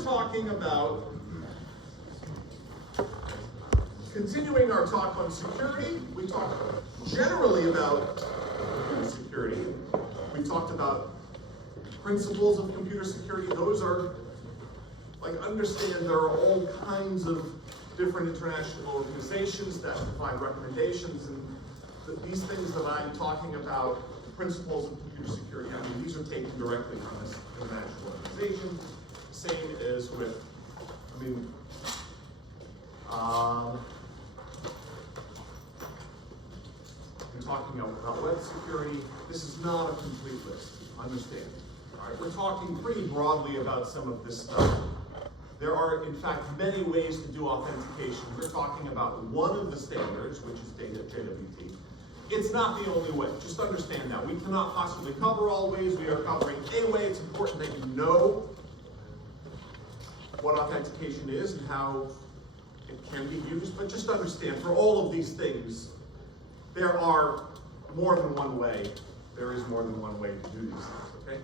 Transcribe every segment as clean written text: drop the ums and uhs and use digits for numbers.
we're talking about continuing our talk on security. We talked generally about computer security. We talked about principles of computer security. Those are, like, understand there are all kinds of different international organizations that provide recommendations, and these things that I'm talking about, the principles of computer security, I mean, these are taken directly from this international organization. Same as with, I mean, we're talking about web security. This is not a complete list, understand. All right, we're talking pretty broadly about some of this stuff. There are, in fact, many ways to do authentication. We're talking about one of the standards, which is D17. It's not the only way. Just understand that. We cannot possibly cover all ways. We are covering a way. It's important that you know what authentication is and how it can be used. But just understand, for all of these things, there are more than one way. There is more than one way to do these things, okay?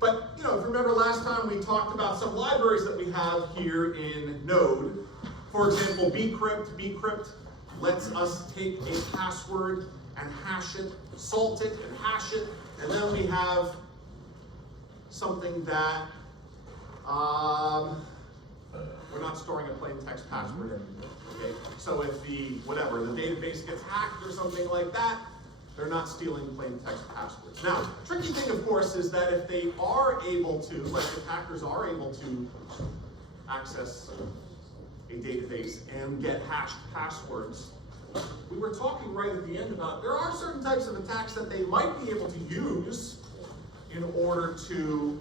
But, you know, if you remember last time we talked about some libraries that we have here in Node. For example, bcrypt. Bcrypt lets us take a password and hash it, salt it and hash it, and then we have something that we're not storing a plain text password anymore. Okay? So if the database gets hacked or something like that, they're not stealing plain text passwords. Now, tricky thing, of course, is that if they are able to, like if hackers are able to access a database and get hashed passwords, we were talking right at the end about there are certain types of attacks that they might be able to use in order to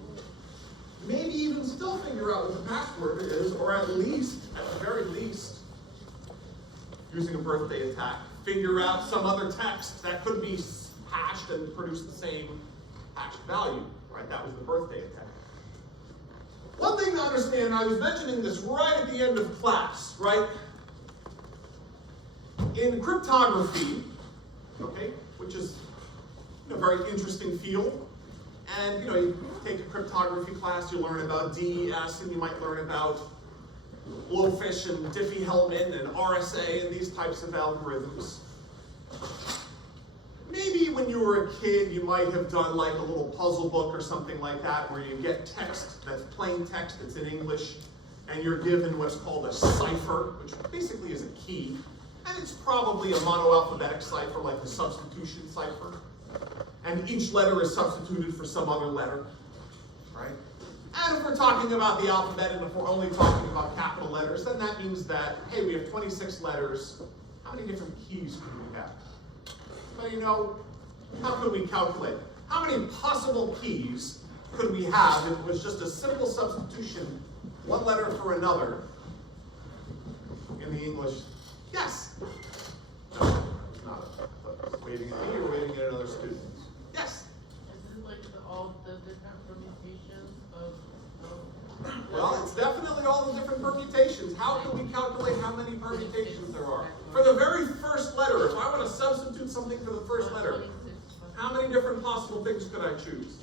maybe even still figure out what the password is, or at the very least, using a birthday attack, figure out some other text that could be hashed and produce the same hashed value, right? That was the birthday attack. One thing to understand, I was mentioning this right at the end of class, right? In cryptography, okay, which is a very interesting field, and you take a cryptography class, you learn about DES, and you might learn about Blowfish and Diffie-Hellman and RSA and these types of algorithms. Maybe when you were a kid, you might have done like a little puzzle book or something like that, where you get text that's plain text that's in English, and you're given what's called a cipher, which basically is a key. And it's probably a monoalphabetic cipher, like the substitution cipher. And each letter is substituted for some other letter, right? And if we're talking about the alphabet, and if we're only talking about capital letters, then that means that, hey, we have 26 letters. How many different keys could we have? Well, how could we calculate? How many possible keys could we have if it was just a simple substitution, one letter for another, in the English? Yes? No, it's not. I was waving at me or waving at another student. Yes? Is it like all the different permutations of Well, it's definitely all the different permutations. How can we calculate how many permutations there are? For the very first letter, if I want to substitute something for the first letter, how many different possible things could I choose?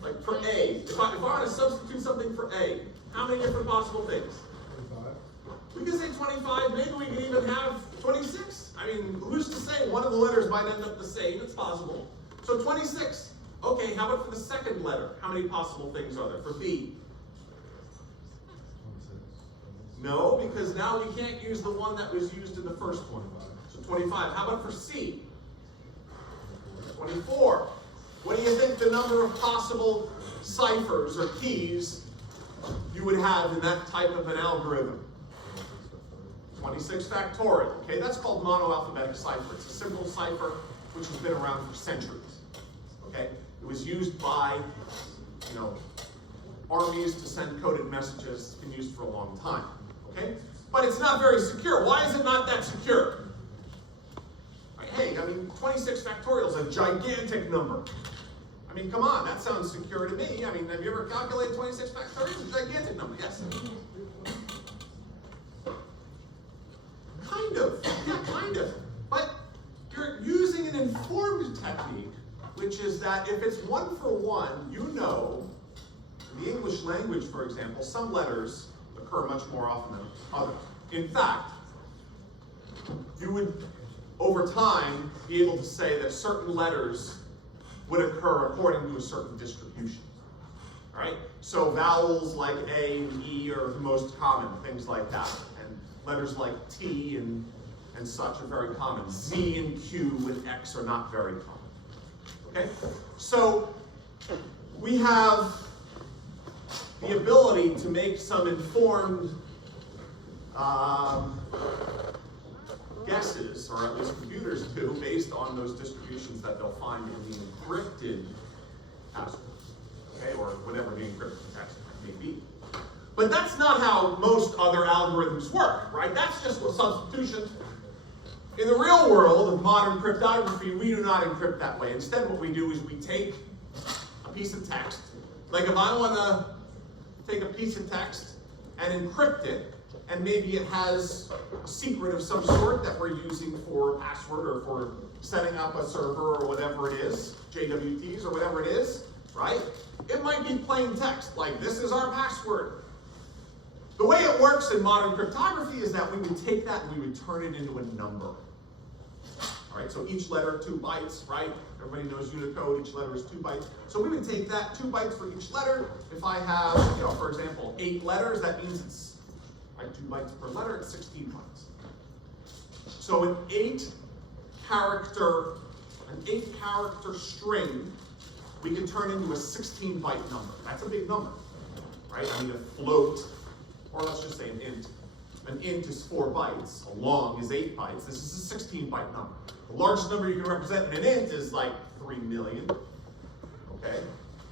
Like for A, if I want to substitute something for A, how many different possible things? 25. We can say 25, maybe we can even have 26. I mean, who's to say one of the letters might end up the same? It's possible. So 26. Okay, how about for the second letter? How many possible things are there? For B? 26. No, because now we can't use the one that was used in the first one. So 25. How about for C? 24. What do you think the number of possible ciphers or keys you would have in that type of an algorithm? 26 factorial. Okay, that's called monoalphabetic cipher. It's a simple cipher which has been around for centuries. Okay, it was used by, armies to send coded messages. It's been used for a long time. Okay, but it's not very secure. Why is it not that secure? Right, hey, 26 factorial is a gigantic number. I mean, come on, that sounds secure to me. I mean, have you ever calculated 26 factorial? It's a gigantic number. Yes. Kind of. Yeah, kind of. But you're using an informed technique, which is that if it's 1 for 1, in the English English language, for example, some letters occur much more often than others. In fact, you would, over time, be able to say that certain letters would occur according to a certain distribution. All right? So vowels like A and E are the most common, things like that. And letters like T and such are very common. Z and Q and X are not very common. Okay? So we have the ability to make some informed guesses, or at least computers do, based on those distributions that they'll find in the encrypted passwords, okay, or whatever the encrypted text may be. But that's not how most other algorithms work, right? That's just a substitution. In the real world of modern cryptography, we do not encrypt that way. Instead, what we do is we take a piece of text, like if I want to take a piece of text and encrypt it, and maybe it has a secret of some sort that we're using for a password or for setting up a server or whatever it is, JWTs or whatever it is, right? It might be plain text, like this is our password. The way it works in modern cryptography is that we would take that and we would turn it into a number. All right, so each letter, 2 bytes, right? Everybody knows Unicode, each letter is 2 bytes. So we would take that, 2 bytes for each letter. If I have, for example, 8 letters, that means it's 2 bytes per letter, it's 16 bytes. So an 8 character string, we can turn into a 16-byte number. That's a big number, right? I mean, a float, or let's just say an int. An int is 4 bytes, a long is 8 bytes. This is a 16-byte number. The largest number you can represent in an int is like 3 million. Okay,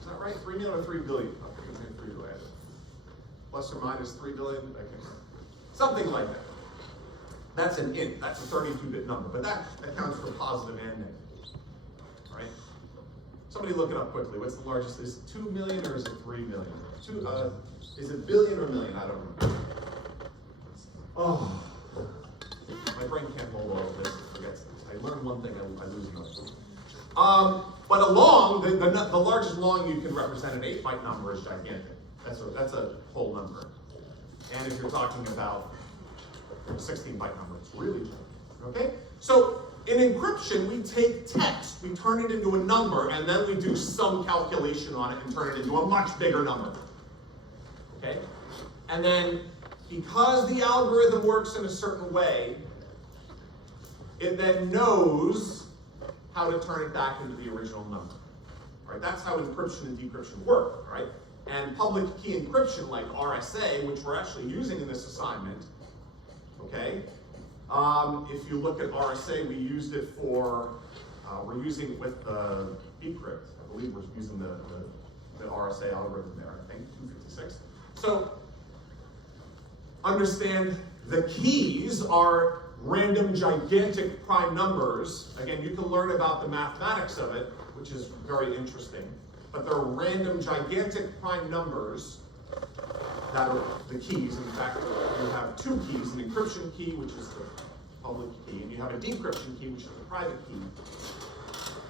is that right? 3 million or 3 billion? I think it's 3 billion. Plus or minus 3 billion. Okay. Something like that. That's an int. That's a 32-bit number, but that accounts for positive and negative, right? Somebody look it up quickly. What's the largest? Is it 2 million or is it 3 million? Is it billion or million? I don't know. Oh, my brain can't hold all of this. It forgets things. I learn one thing, I lose another. But a long, the largest long you can represent an 8-byte number is gigantic. That's a whole number. And if you're talking about a 16-byte number, it's really gigantic. Okay? So in encryption, we take text, we turn it into a number, and then we do some calculation on it and turn it into a much bigger number. Okay? And then, because the algorithm works in a certain way, it then knows how to turn it back into the original number. Right? That's how encryption and decryption work, right? And public key encryption, like RSA, which we're actually using in this assignment, okay? If you look at RSA, we used it for, we're using it with decrypt. I believe we're using the RSA algorithm there, I think, 256. So, understand the keys are random gigantic prime numbers. Again, you can learn about the mathematics of it, which is very interesting. But they're random gigantic prime numbers that are the keys. In fact, you have 2 keys, an encryption key, which is the public key, and you have a decryption key, which is the private key.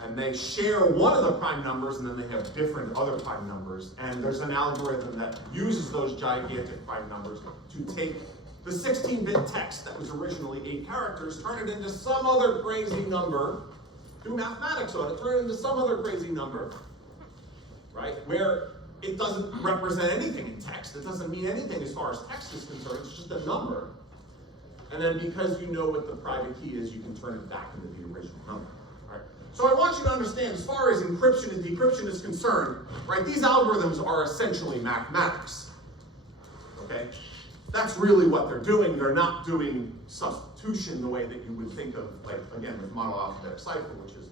And they share one of the prime numbers, and then they have different other prime numbers. And there's an algorithm that uses those gigantic prime numbers to take the 16-bit text that was originally 8 characters, turn it into some other crazy number, do mathematics on it, turn it into some other crazy number, right? Where it doesn't represent anything in text. It doesn't mean anything as far as text is concerned. It's just a number. And then because you know what the private key is, you can turn it back into the original number. Right? So I want you to understand, as far as encryption and decryption is concerned, right, these algorithms are essentially mathematics. Okay? That's really what they're doing. They're not doing substitution the way that you would think of, like, again, with monoalphabetic cipher, which is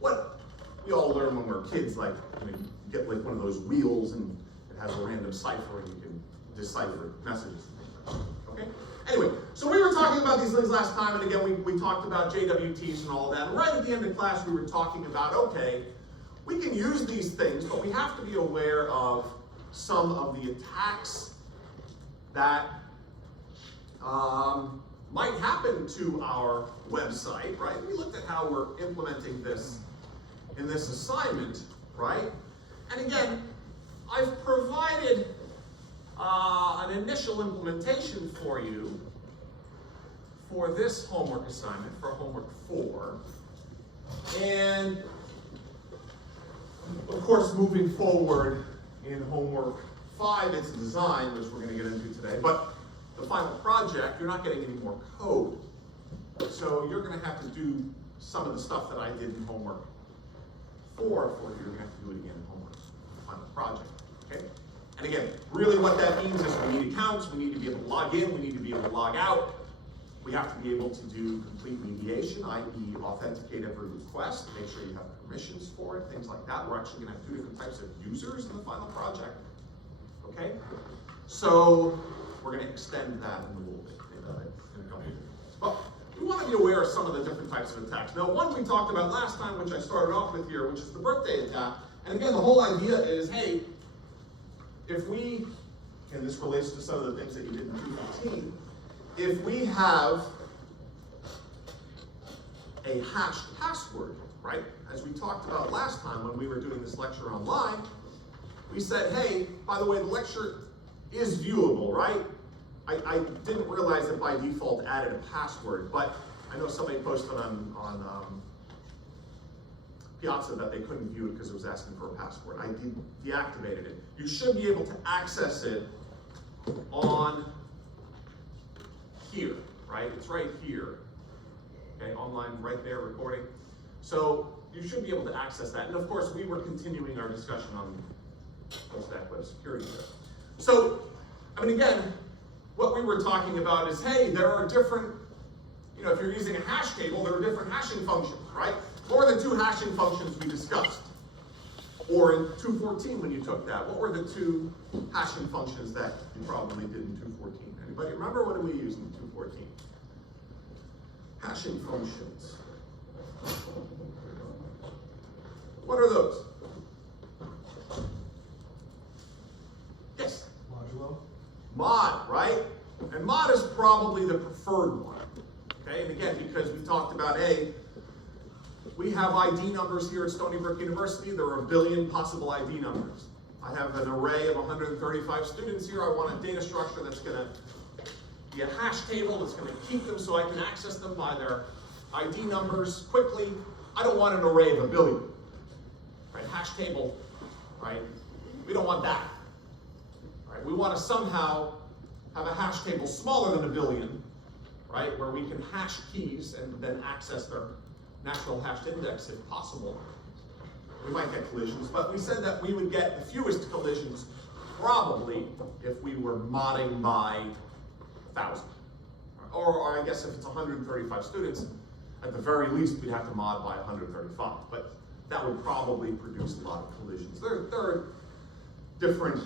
what we all learn when we're kids, like, you get like one of those wheels and it has a random cipher and you can decipher messages and things like that. Okay? Anyway, so we were talking about these things last time, and again, we talked about JWTs and all that. And right at the end of class, we were talking about, okay, we can use these things, but we have to be aware of some of the attacks that might happen to our website, right? We looked at how we're implementing this in this assignment, right? And again, I've provided an initial implementation for you for this homework assignment, for homework 4. And of course, moving forward in homework 5, it's design, which we're going to get into today. But the final project, you're not getting any more code. So you're going to have to do some of the stuff that I did in homework 4 for you. You're going to have to do it again in homework final project. Okay? And again, really what that means is we need accounts, we need to be able to log in, we need to be able to log out. We have to be able to do complete mediation, i.e. authenticate every request, make sure you have permissions for it, things like that. We're actually going to have 2 different types of users in the final project. Okay? So we're going to extend that in a little bit in a couple of minutes. But we want to be aware of some of the different types of attacks. Now, one we talked about last time, which I started off with here, which is the birthday attack. And again, the whole idea is, hey, if we, and this relates to some of the things that you did in 215, if we have a hashed password, right? As we talked about last time when we were doing this lecture online, we said, hey, by the way, the lecture is viewable, right? I didn't realize that by default added a password, but I know somebody posted on Piazza that they couldn't view it because it was asking for a password. I deactivated it. You should be able to access it on here, right? It's right here. Okay, online right there recording. So you should be able to access that. And of course, we were continuing our discussion on stack web security there. So, I mean, again, what we were talking about is, hey, there are different, you know, if you're using a hash table, there are different hashing functions, right? More than 2 hashing functions we discussed. Or in 214 when you took that, what were the 2 hashing functions that you probably did in 214? Anybody remember? What did we use in 214? Hashing functions. What are those? Yes? Modulo. Mod, right? And mod is probably the preferred one. Okay, and again, because we talked about, hey, we have ID numbers here at Stony Brook University. There are a billion possible ID numbers. I have an array of 135 students here. I want a data structure that's going to be a hash table that's going to keep them so I can access them by their ID numbers quickly. I don't want an array of a billion. Right? Hash table, right? We don't want that. Right? We want to somehow have a hash table smaller than a billion, right? Where we can hash keys and then access their natural hashed index if possible. We might get collisions, but we said that we would get the fewest collisions probably if we were modding by 1,000. Or I guess if it's 135 students, at the very least we'd have to mod by 135. But that would probably produce a lot of collisions. There are different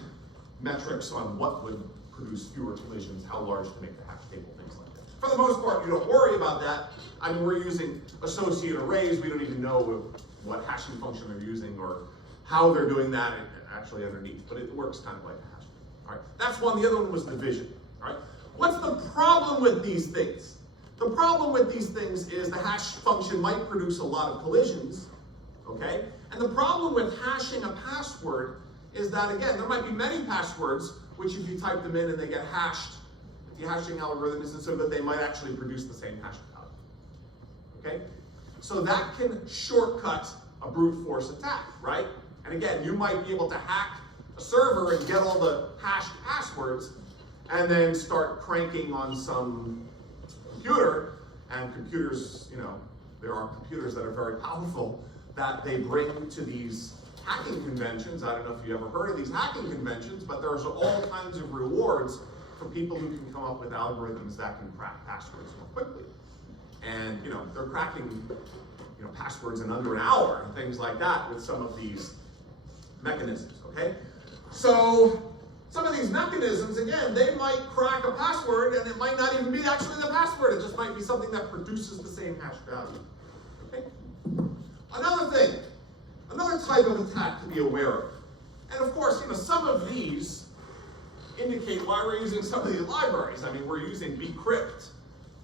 metrics on what would produce fewer collisions, how large to make the hash table, things like that. For the most part, you don't worry about that. I mean, we're using associative arrays. We don't even know what hashing function they're using or how they're doing that actually underneath, but it works kind of like a hash table. All right, that's one. The other one was division. All right, what's the problem with these things? The problem with these things is the hash function might produce a lot of collisions, okay? And the problem with hashing a password is that, again, there might be many passwords which if you type them in and they get hashed, the hashing algorithm isn't so that they might actually produce the same hash value. Okay? So that can shortcut a brute force attack, right? And again, you might be able to hack a server and get all the hashed passwords and then start cranking on some computer, and computers, you know, there are computers that are very powerful that they bring to these hacking conventions. I don't know if you ever heard of these hacking conventions, but there's all kinds of rewards for people who can come up with algorithms that can crack passwords more quickly. And, you know, they're cracking, you know, passwords in under an hour and things like that with some of these mechanisms, okay? So, some of these mechanisms, again, they might crack a password and it might not even be actually the password. It just might be something that produces the same hash value, okay? Another thing, another type of attack to be aware of. And of course, you know, some of these indicate why we're using some of these libraries. I mean, we're using bcrypt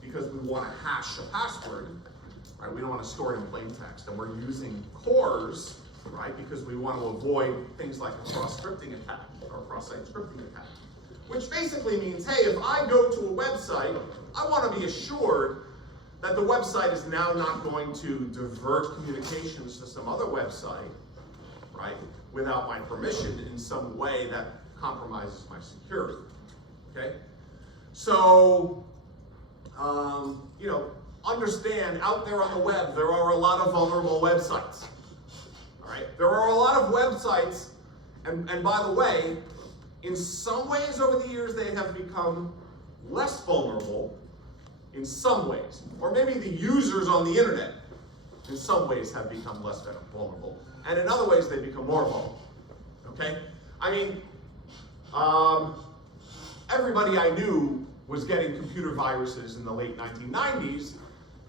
because we want to hash a password, right? We don't want to store it in plain text. And we're using cores, right? Because we want to avoid things like a cross-scripting attack or cross-site scripting attack. which basically means, hey, if I go to a website, I want to be assured that the website is now not going to divert communications to some other website, right, without my permission in some way that compromises my security, okay? So, you know, understand out there on the web, there are a lot of vulnerable websites, all right? There are a lot of websites, and by the way, in some ways over the years, they have become less vulnerable in some ways. Or maybe the users on the internet in some ways have become less vulnerable. And in other ways, they become more vulnerable, okay? I mean, everybody I knew was getting computer viruses in the late 1990s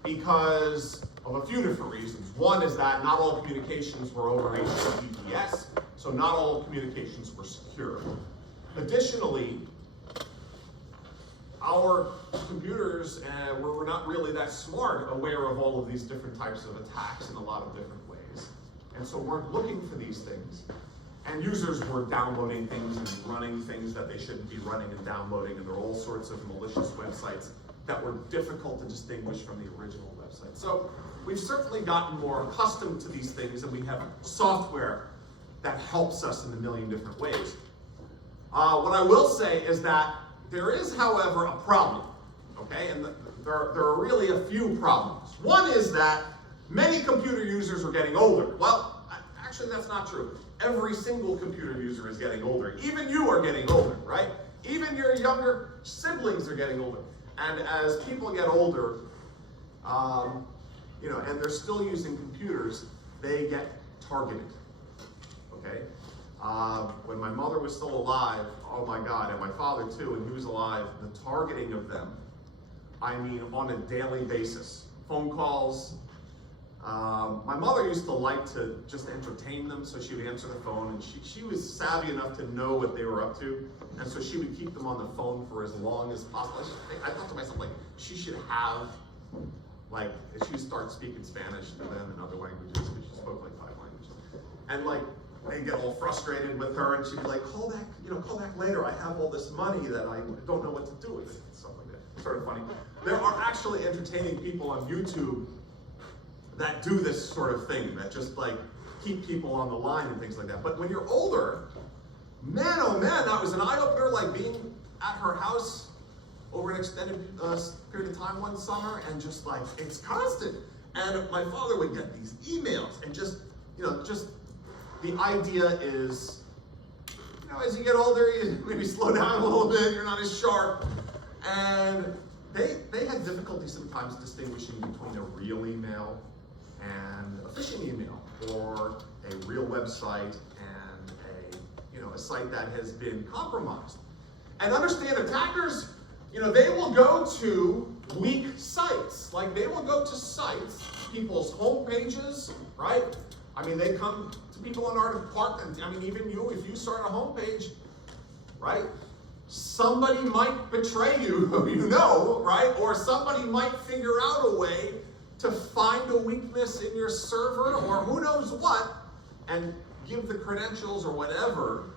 because of a few different reasons. One is that not all communications were over HTTPS, so not all communications were secure. Additionally, our computers were not really that smart, aware of all of these different types of attacks in a lot of different ways, and so weren't looking for these things. And users were downloading things and running things that they shouldn't be running and downloading, and there are all sorts of malicious websites that were difficult to distinguish from the original website. So we've certainly gotten more accustomed to these things, and we have software that helps us in a million different ways. What I will say is that there is, however, a problem, okay? And there are really a few problems. One is that many computer users are getting older. Well, actually that's not true. Every single computer user is getting older. Even you are getting older, right? Even your younger siblings are getting older. And as people get older, you know, and they're still using computers, they get targeted, okay? When my mother was still alive, oh my God, and my father too, and he was alive, the targeting of them, I mean, on a daily basis. Phone calls. My mother used to like to just entertain them, so she would answer the phone, and she was savvy enough to know what they were up to, and so she would keep them on the phone for as long as possible. I thought to myself, like, she should have, like, she would start speaking Spanish to them and other languages, because she spoke like 5 languages. And like, they'd get all frustrated with her, and she'd be like, call back later, I have all this money that I don't know what to do with it, stuff like that. It's sort of funny. There are actually entertaining people on YouTube that do this sort of thing, that just like keep people on the line and things like that. But when you're older, man, oh man, that was an eye-opener, like being at her house over an extended period of time one summer, and just like, it's constant. And my father would get these emails, and just, you know, just the idea is, you know, as you get older, you maybe slow down a little bit, you're not as sharp. And they had difficulty sometimes distinguishing between a real email and a phishing email, or a real website and a site that has been compromised. And understand, attackers, you know, they will go to weak sites. Like, they will go to sites, people's home pages, right? I mean, they come to people in our department. I mean, even you, if you start a homepage, right? Somebody might betray you, you know, right? Or somebody might figure out a way to find a weakness in your server, or who knows what, and give the credentials or whatever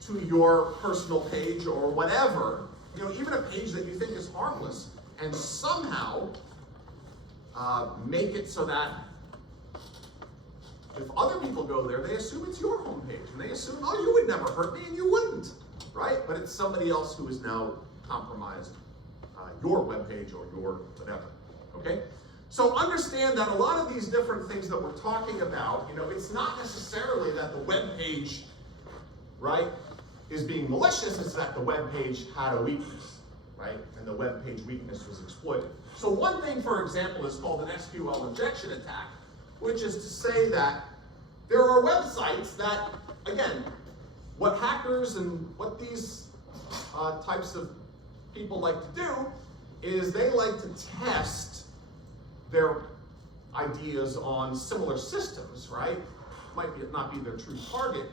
to your personal page or whatever, you know, even a page that you think is harmless, and somehow make it so that if other people go there, they assume it's your homepage, and they assume, oh, you would never hurt me, and you wouldn't, right? But it's somebody else who has now compromised your webpage or your whatever, okay? So understand that a lot of these different things that we're talking about, you know, it's not necessarily that the web page, right, is being malicious, it's that the web page had a weakness, right? And the web page weakness was exploited. So one thing, for example, is called an SQL injection attack, which is to say that there are websites that, again, what hackers and what these types of people like to do is they like to test their ideas on similar systems, right? Might not be their true target,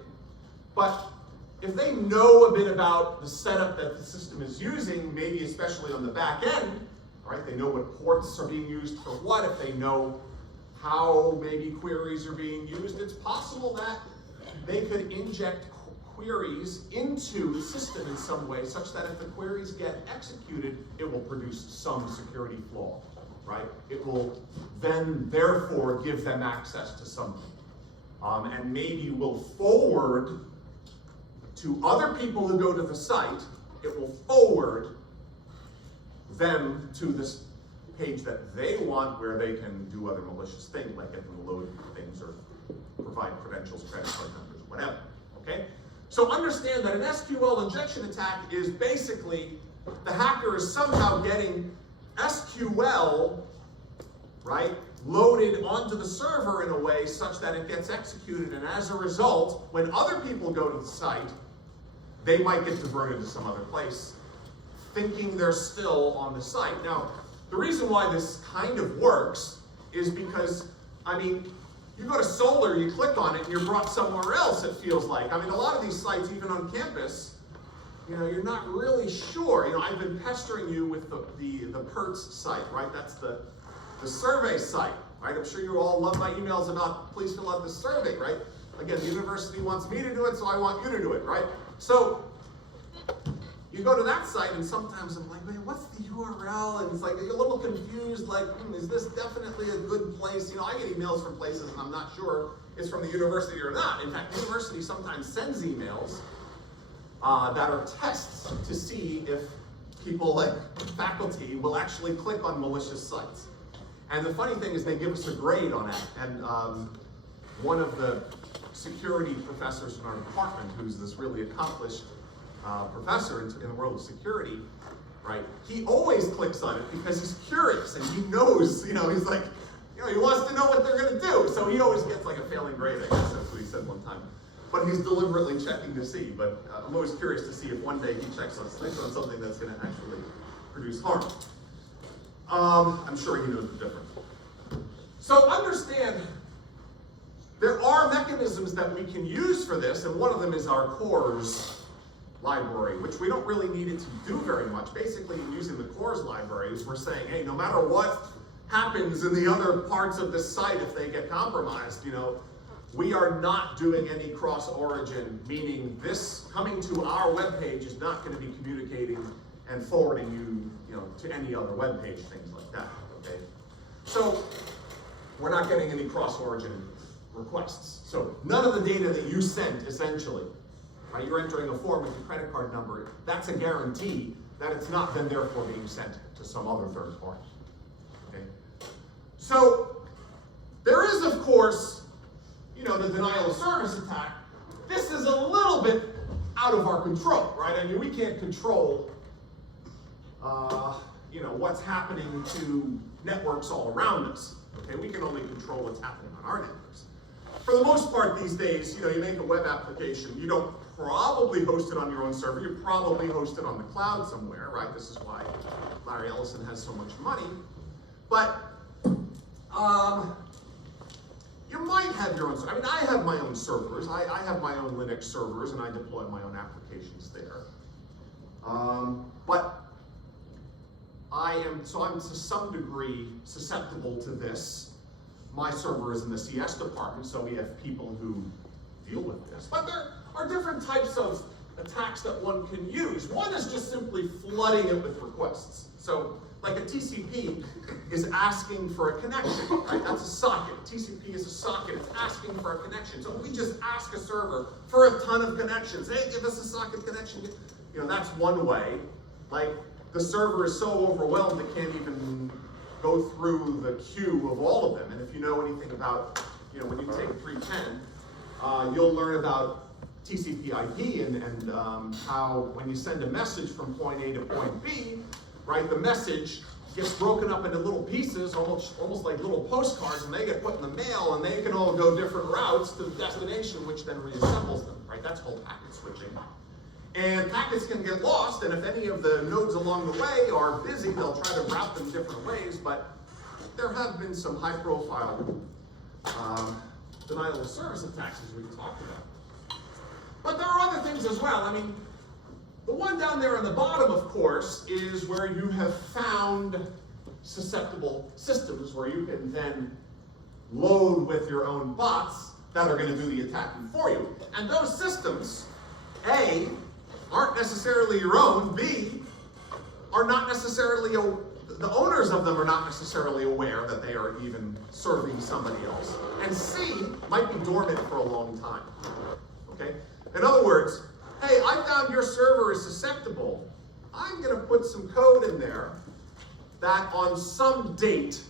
but if they know a bit about the setup that the system is using, maybe especially on the back end, right? They know what ports are being used for what, if they know how maybe queries are being used, it's possible that they could inject queries into the system in some way such that if the queries get executed, it will produce some security flaw, right? It will then, therefore, give them access to something. And maybe will forward to other people who go to the site, it will forward them to this page that they want where they can do other malicious things, like get them to load things or provide credentials, credit card numbers, whatever, okay? So understand that an SQL injection attack is basically the hacker is somehow getting SQL, right, loaded onto the server in a way such that it gets executed, and as a result, when other people go to the site, they might get diverted to some other place, thinking they're still on the site. Now, the reason why this kind of works is because, I mean, you go to Solar, you click on it, and you're brought somewhere else, it feels like. I mean, a lot of these sites, even on campus, you know, you're not really sure. You know, I've been pestering you with the PERTS site, right? That's the survey site, right? I'm sure you all love my emails about please fill out this survey, right? Again, the university wants me to do it, so I want you to do it, right? So, you go to that site, and sometimes I'm like, man, what's the URL? And it's like, you're a little confused, like, is this definitely a good place? You know, I get emails from places, and I'm not sure it's from the university or not. In fact, the university sometimes sends emails that are tests to see if people, like faculty, will actually click on malicious sites. And the funny thing is they give us a grade on it. And one of the security professors in our department, who's this really accomplished professor in the world of security, right? He always clicks on it because he's curious and he knows, you know, he's like, you know, he wants to know what they're going to do. So he always gets like a failing grade, I guess that's what he said one time. But he's deliberately checking to see. But I'm always curious to see if one day he clicks on something that's going to actually produce harm. I'm sure he knows the difference. So understand, there are mechanisms that we can use for this, and one of them is our cores library, which we don't really need it to do very much. Basically, using the cores libraries, we're saying, hey, no matter what happens in the other parts of this site, if they get compromised, you know, we are not doing any cross-origin, meaning this coming to our web page is not going to be communicating and forwarding you know, to any other web page, things like that, okay? So, we're not getting any cross-origin requests. So, none of the data that you sent, essentially, right, you're entering a form with your credit card number, that's a guarantee that it's not then therefore being sent to some other third party, okay? So, there is, of course, you know, the denial of service attack. This is a little bit out of our control, right? I mean, we can't control, you know, what's happening to networks all around us, okay? We can only control what's happening on our networks. For the most part these days, you know, you make a web application, you don't probably host it on your own server, you probably host it on the cloud somewhere, right? This is why Larry Ellison has so much money. But, you might have your own, I mean, I have my own servers, I have my own Linux servers, and I deploy my own applications there. But I'm to some degree susceptible to this. My server is in the CS department, so we have people who deal with this. But there are different types of attacks that one can use. One is just simply flooding it with requests. So, like a TCP is asking for a connection, right? That's a socket. TCP is a socket, it's asking for a connection. So we just ask a server for a ton of connections. Hey, give us a socket connection. You know, that's one way. Like, the server is so overwhelmed it can't even go through the queue of all of them. And if you know anything about, you know, when you take 310, you'll learn about TCP/IP and how when you send a message from point A to point B, right, the message gets broken up into little pieces, almost like little postcards, and they get put in the mail, and they can all go different routes to the destination, which then reassembles them, right? That's called packet switching. And packets can get lost, and if any of the nodes along the way are busy, they'll try to route them different ways, but there have been some high-profile denial of service attacks, as we've talked about. But there are other things as well. I mean, the one down there on the bottom, of course, is where you have found susceptible systems where you can then load with your own bots that are going to do the attacking for you. And those systems A, aren't necessarily your own, B, are not necessarily, the owners of them are not necessarily aware that they are even serving somebody else, and C, might be dormant for a long time, okay? In other words, hey, I found your server is susceptible. I'm gonna put some code in there that on some date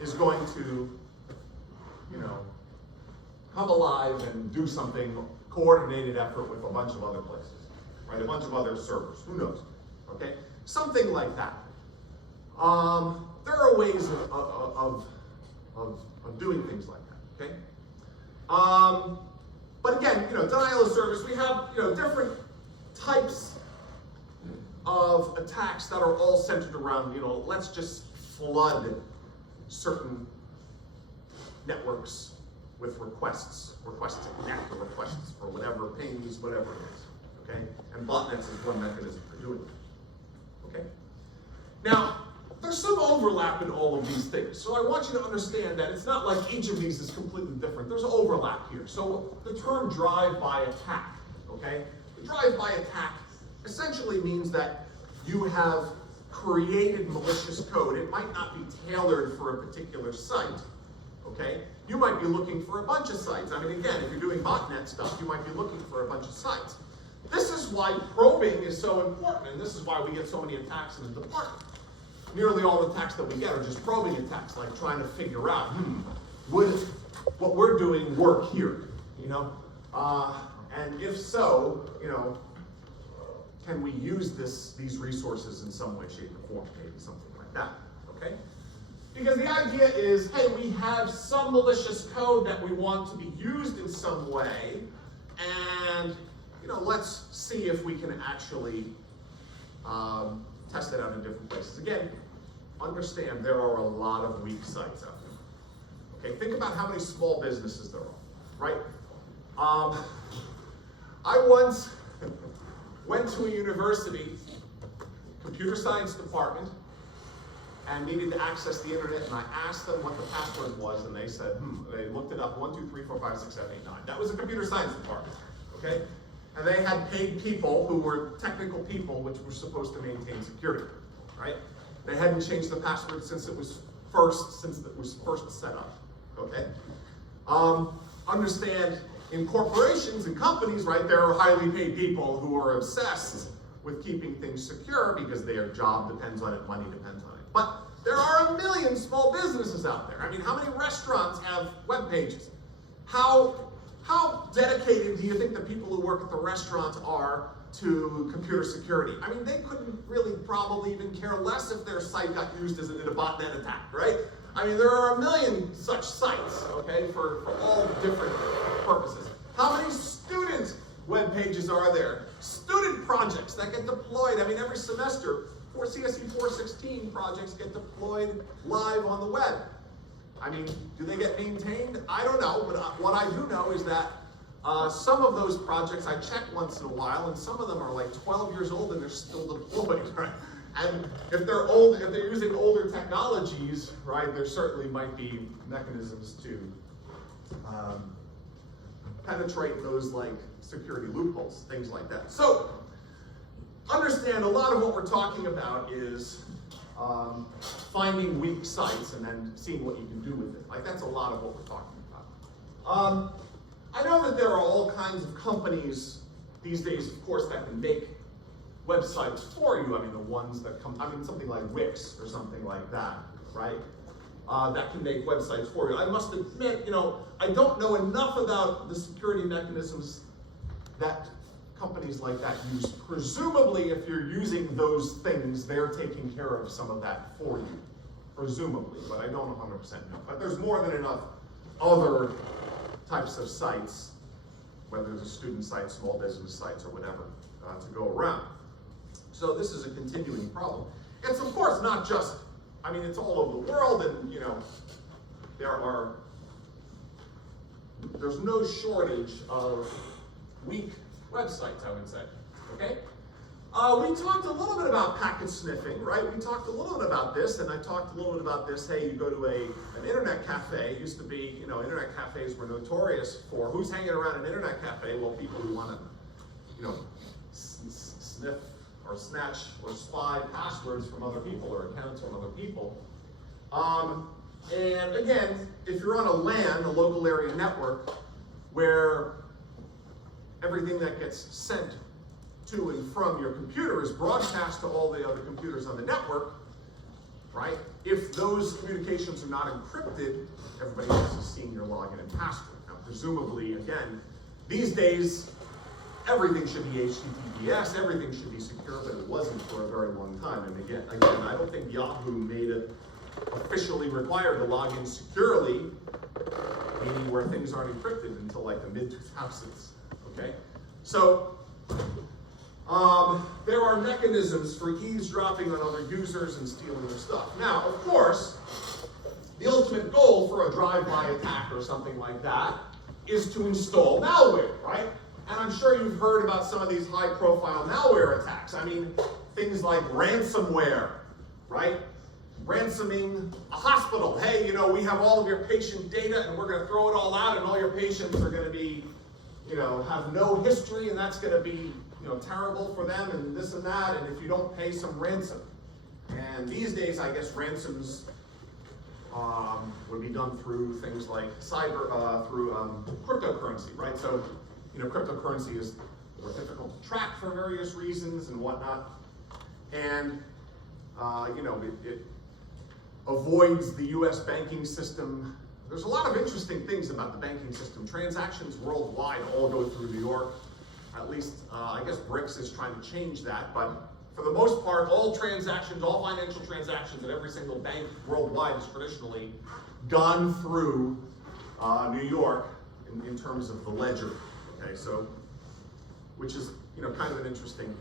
is going to, come alive and do something, coordinated effort with a bunch of other places, right? A bunch of other servers, who knows, okay? Something like that. There are ways of doing things like that, okay? But again, denial of service, we have, different types of attacks that are all centered around, let's just flood certain networks with requests to connect, or requests for whatever, pings, whatever it is, okay? And botnets is one mechanism for doing it, okay? Now, there's some overlap in all of these things, so I want you to understand that it's not like each of these is completely different. There's overlap here. So the term drive-by attack, okay? The drive-by attack essentially means that you have created malicious code. It might not be tailored for a particular site, okay? You might be looking for a bunch of sites. I mean, again, if you're doing botnet stuff, you might be looking for a bunch of sites. This is why probing is so important, and this is why we get so many attacks in the department. Nearly all the attacks that we get are just probing attacks, like trying to figure out, would what we're doing work here, and if so, can we use these resources in some way, shape, or form, maybe something like that, okay? Because the idea is, hey, we have some malicious code that we want to be used in some way, and let's see if we can actually test it out in different places. Again, understand there are a lot of weak sites out there. Okay, think about how many small businesses there are, right? I once went to a university, computer science department, and needed to access the internet, and I asked them what the password was, and they said, they looked it up, 1, 2, 3, 4, 5, 6, 7, 8, 9. That was a computer science department, okay? And they had paid people who were technical people, which were supposed to maintain security, right? They hadn't changed the password since it was first set up, okay? Understand, in corporations and companies, right, there are highly paid people who are obsessed with keeping things secure because their job depends on it, money depends on it. But there are a million small businesses out there. I mean, how many restaurants have web pages? How dedicated do you think the people who work at the restaurants are to computer security? I mean, they couldn't really probably even care less if their site got used in a botnet attack, right? I mean, there are a million such sites, okay, for all different purposes. How many student web pages are there? Student projects that get deployed. I mean, every semester, CSE 416 projects get deployed live on the web. I mean, do they get maintained? I don't know, but what I do know is that some of those projects I check once in a while, and some of them are like 12 years old and they're still deployed, right? And if they're old, if they're using older technologies, right, there certainly might be mechanisms to penetrate those like security loopholes, things like that. So understand a lot of what we're talking about is finding weak sites and then seeing what you can do with it. Like that's a lot of what we're talking about. I know that there are all kinds of companies these days, of course, that can make websites for you. I mean, the ones that come, something like Wix or something like that, right? That can make websites for you. I must admit, I don't know enough about the security mechanisms that companies like that use. Presumably, if you're using those things, they're taking care of some of that for you. Presumably, but I don't 100% know. But there's more than enough other types of sites, whether it's a student site, small business sites, or whatever, to go around. So this is a continuing problem. It's of course not just, it's all over the world, and there's no shortage of weak websites, I would say, okay? We talked a little bit about packet sniffing, right? We talked a little bit about this, and I talked a little bit about this. Hey, you go to an internet cafe. It used to be, internet cafes were notorious for who's hanging around an internet cafe? Well, people who want to, sniff or snatch or spy passwords from other people or accounts from other people. And again, if you're on a LAN, a local area network, where everything that gets sent to and from your computer is broadcast to all the other computers on the network, right? If those communications are not encrypted, everybody else is seeing your login and password. Now, presumably, again, these days, everything should be HTTPS, everything should be secure, but it wasn't for a very long time. And again, I don't think Yahoo made it officially required to log in securely, meaning where things aren't encrypted until like the mid-2000s, okay? So, there are mechanisms for eavesdropping on other users and stealing their stuff. Now, of course, the ultimate goal for a drive-by attack or something like that is to install malware, right? And I'm sure you've heard about some of these high-profile malware attacks. I mean, things like ransomware, right? Ransoming a hospital. Hey, you know, we have all of your patient data and we're going to throw it all out and all your patients are going to be, you know, have no history and that's going to be, you know, terrible for them and this and that, and if you don't pay some ransom. And these days, I guess ransoms would be done through things like through cryptocurrency, right? So, you know, cryptocurrency is more difficult to track for various reasons and whatnot. And, you know, it avoids the US banking system. There's a lot of interesting things about the banking system. Transactions worldwide all go through New York. At least, I guess BRICS is trying to change that, but for the most part, all transactions, all financial transactions at every single bank worldwide has traditionally gone through New York in terms of the ledger, okay, so, which is, you know, kind of an interesting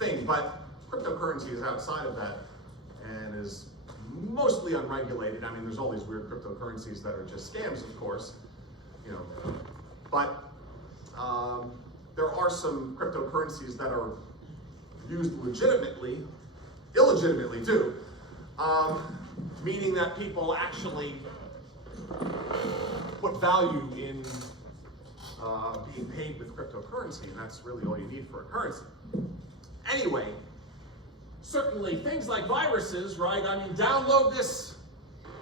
thing, but cryptocurrency is outside of that and is mostly unregulated. I mean, there's all these weird cryptocurrencies that are just scams, of course, you know, but there are some cryptocurrencies that are used legitimately, illegitimately too, meaning that people actually put value in being paid with cryptocurrency, and that's really all you need for a currency. Anyway, certainly things like viruses, right? I mean, download this.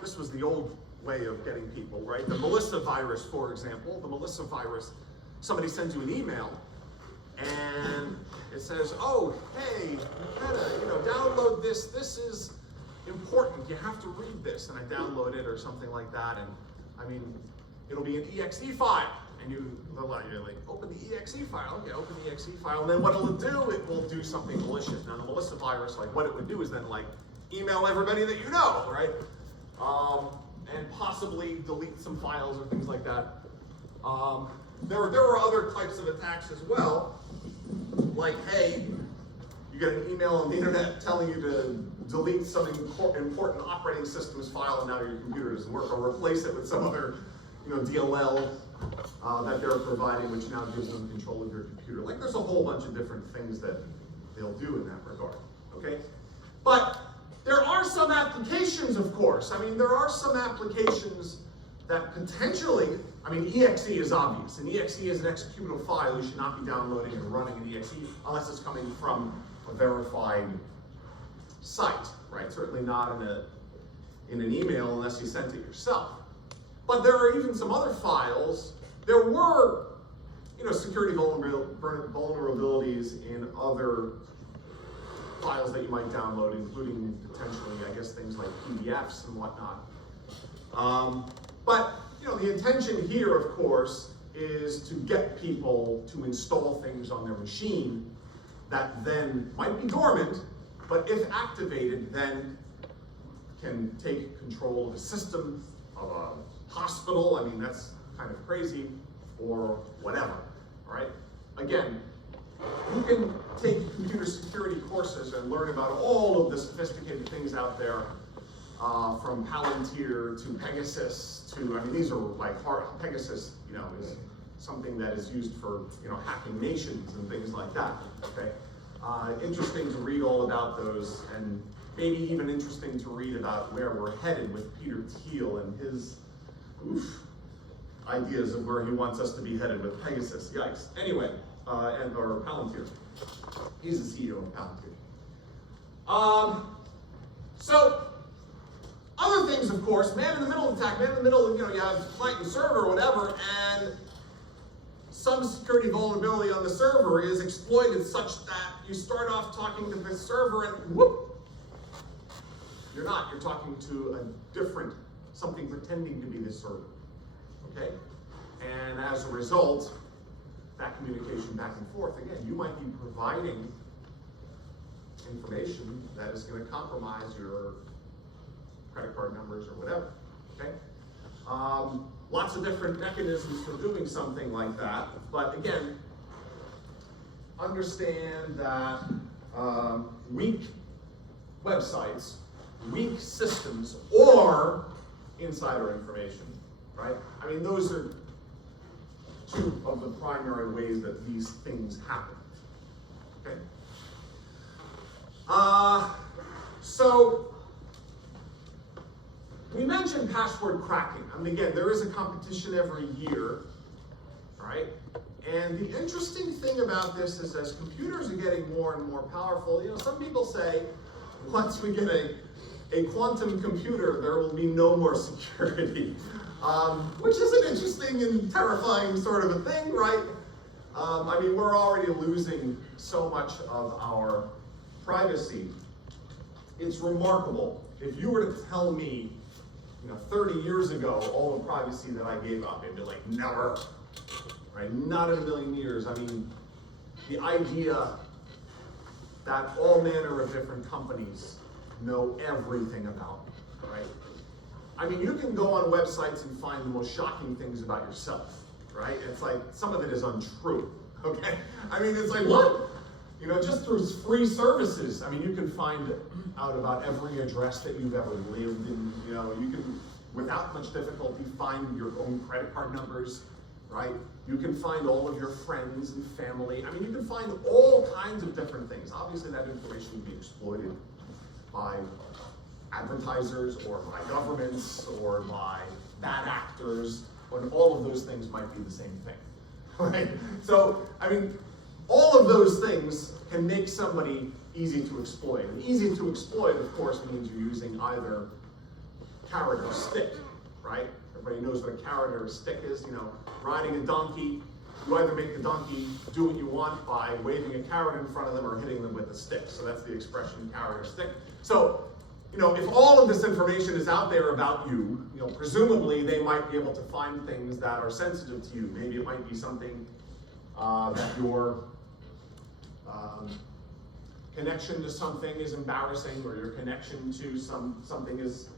This was the old way of getting people, right? The Melissa virus, for example. The Melissa virus, somebody sends you an email, and it says, oh, hey, you gotta, you know, download this. This is important. You have to read this. And I download it or something like that. And I mean, it'll be an exe file. And you're like, open the exe file. Okay, open the exe file. And then what it'll do, it will do something malicious. Now, the Melissa virus, like what it would do is then like email everybody that you know, right? And possibly delete some files or things like that. There are other types of attacks as well. Like, hey, you get an email on the internet telling you to delete some important operating systems file and now your computer doesn't work, or replace it with some other, you know, DLL that they're providing, which now gives them control of your computer. Like, there's a whole bunch of different things that they'll do in that regard, okay? But there are some applications, of course. I mean, there are some applications that potentially, I mean, exe is obvious. An exe is an executable file. You should not be downloading and running an exe unless it's coming from a verified site, right? Certainly not in an email unless you sent it yourself. But there are even some other files. There were, you know, security vulnerabilities in other files that you might download, including potentially, I guess, things like PDFs and whatnot. But, you know, the intention here, of course, is to get people to install things on their machine that then might be dormant, but if activated, then can take control of the system, of a hospital. I mean, that's kind of crazy, or whatever, all right? Again, you can take computer security courses and learn about all of the sophisticated things out there, from Palantir to Pegasus to, I mean, these are like hard, Pegasus, you know, is something that is used for, you know, hacking nations and things like that, okay? Interesting to read all about those, and maybe even interesting to read about where we're headed with Peter Thiel and his ideas of where he wants us to be headed with Pegasus. Yikes. Anyway, or Palantir. He's the CEO of Palantir. So, other things, of course, man in the middle attack, man in the middle, you have client and server or whatever, and some security vulnerability on the server is exploited such that you start off talking to the server and whoop, you're not. You're talking to a different, something pretending to be the server, okay? And as a result, that communication back and forth, again, you might be providing information that is going to compromise your credit card numbers or whatever, okay? Lots of different mechanisms for doing something like that, but again, understand that weak websites, weak systems, or insider information, right? I mean, those are two of the primary ways that these things happen, okay? So, we mentioned password cracking. I mean, again, there is a competition every year, right? And the interesting thing about this is as computers are getting more and more powerful, some people say, once we get a quantum computer, there will be no more security, which is an interesting and terrifying sort of a thing, right? I mean, we're already losing so much of our privacy. It's remarkable. If you were to tell me, 30 years ago, all the privacy that I gave up, I'd be like, never, right? Not in a million years. I mean, the idea that all manner of different companies know everything about me, right? I mean, you can go on websites and find the most shocking things about yourself, right? It's like, some of it is untrue, okay? I mean, it's like, what? Just through free services, I mean, you can find out about every address that you've ever lived in. You can, without much difficulty, find your own credit card numbers, right? You can find all of your friends and family. I mean, you can find all kinds of different things. Obviously, that information can be exploited by advertisers or by governments or by bad actors, when all of those things might be the same thing, right? So, I mean, all of those things can make somebody easy to exploit. And easy to exploit, of course, means you're using either carrot or stick, right? Everybody knows what a carrot or a stick is. Riding a donkey, you either make the donkey do what you want by waving a carrot in front of them or hitting them with a stick. So that's the expression carrot or stick. So, if all of this information is out there about you, presumably they might be able to find things that are sensitive to you. Maybe it might be something that your connection to something is embarrassing, or your connection to something is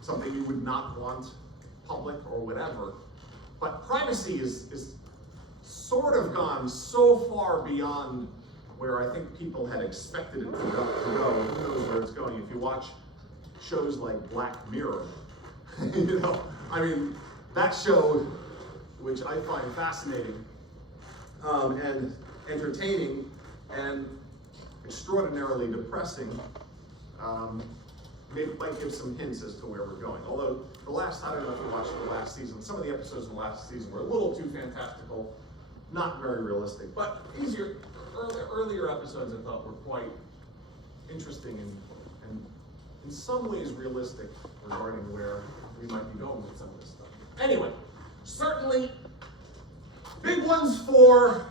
something you would not want public or whatever. But privacy is sort of gone so far beyond where I think people had expected it to go. Who knows where it's going? If you watch shows like Black Mirror, I mean, that show, which I find fascinating and entertaining and extraordinarily depressing, maybe might give some hints as to where we're going. Although I don't know if you watched the last season, some of the episodes in the last season were a little too fantastical, not very realistic, but earlier episodes I thought were quite interesting and in some ways realistic regarding where we might be going with some of this stuff. Anyway, certainly big ones for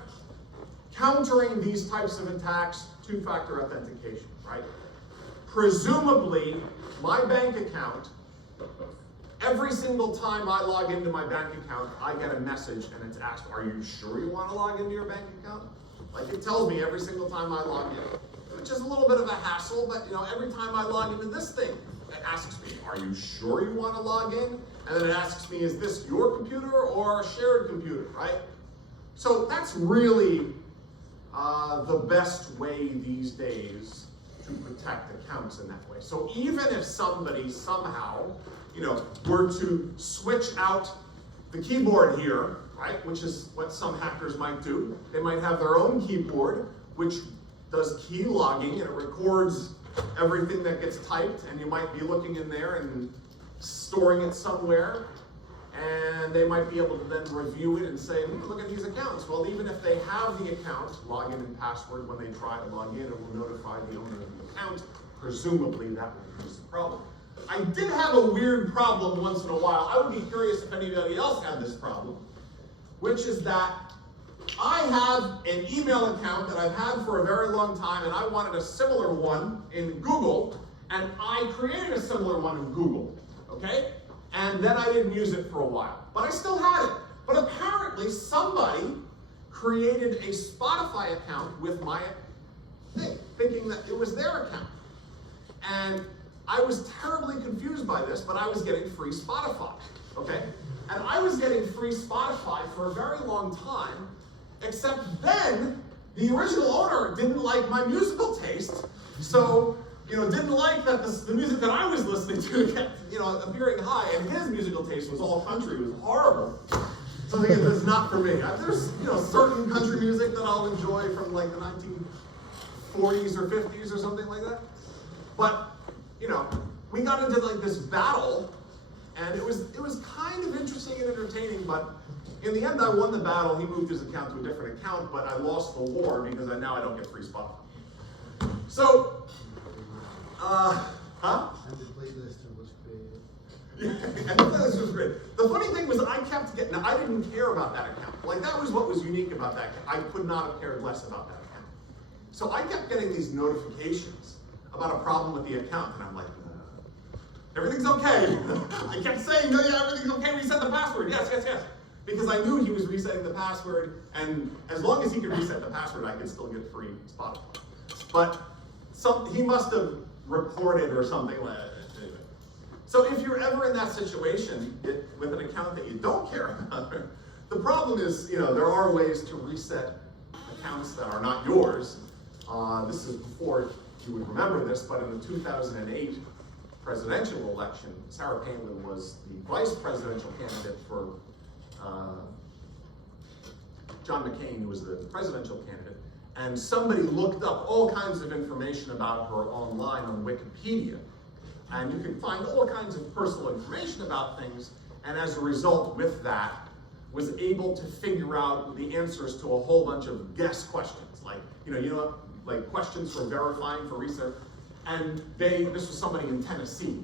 countering these types of attacks, two-factor authentication, right? Presumably, my bank account, every single time I log into my bank account, I get a message and it's asked, are you sure you want to log into your bank account? Like, it tells me every single time I log in, which is a little bit of a hassle, but every time I log into this thing, it asks me, are you sure you want to log in? And then it asks me, is this your computer or a shared computer, right? So that's really the best way these days to protect accounts in that way. So even if somebody somehow, were to switch out the keyboard here, right, which is what some hackers might do, they might have their own keyboard, which does key logging, and it records everything that gets typed, and you might be looking in there and storing it somewhere. and they might be able to then review it and say, look at these accounts. Well, even if they have the account, login and password, when they try to log in, it will notify the owner of the account. Presumably, that will produce a problem. I did have a weird problem once in a while. I would be curious if anybody else had this problem, which is that I have an email account that I've had for a very long time, and I wanted a similar one in Google, and I created a similar one in Google, okay? And then I didn't use it for a while, but I still had it. But apparently somebody created a Spotify account with my thing, thinking that it was their account. And I was terribly confused by this, but I was getting free Spotify, okay? And I was getting free Spotify for a very long time, except then the original owner didn't like my musical taste, so didn't like that the music that I was listening to kept, appearing high, and his musical taste was all country. It was horrible. So I think it's not for me. There's, certain country music that I'll enjoy from like the 1940s or 50s or something like that. But, we got into like this battle, and it was kind of interesting and entertaining, but in the end I won the battle. He moved his account to a different account, but I lost the war because now I don't get free Spotify. So, And the playlist was created. Yeah, the playlist was great. The funny thing was I kept getting, I didn't care about that account. Like that was what was unique about that account. I could not have cared less about that account. So I kept getting these notifications about a problem with the account, and I'm like, everything's okay. I kept saying, no, yeah, everything's okay, reset the password, yes. Because I knew he was resetting the password, and as long as he could reset the password, I could still get free Spotify. But he must have recorded or something like that. Anyway. So if you're ever in that situation with an account that you don't care about, the problem is, there are ways to reset accounts that are not yours. This is before you would remember this, but in the 2008 presidential election, Sarah Palin was the vice presidential candidate for John McCain, who was the presidential candidate. And somebody looked up all kinds of information about her online on Wikipedia. And you can find all kinds of personal information about things, and as a result with that, was able to figure out the answers to a whole bunch of guess questions, like, like questions for verifying for research. And this was somebody in Tennessee,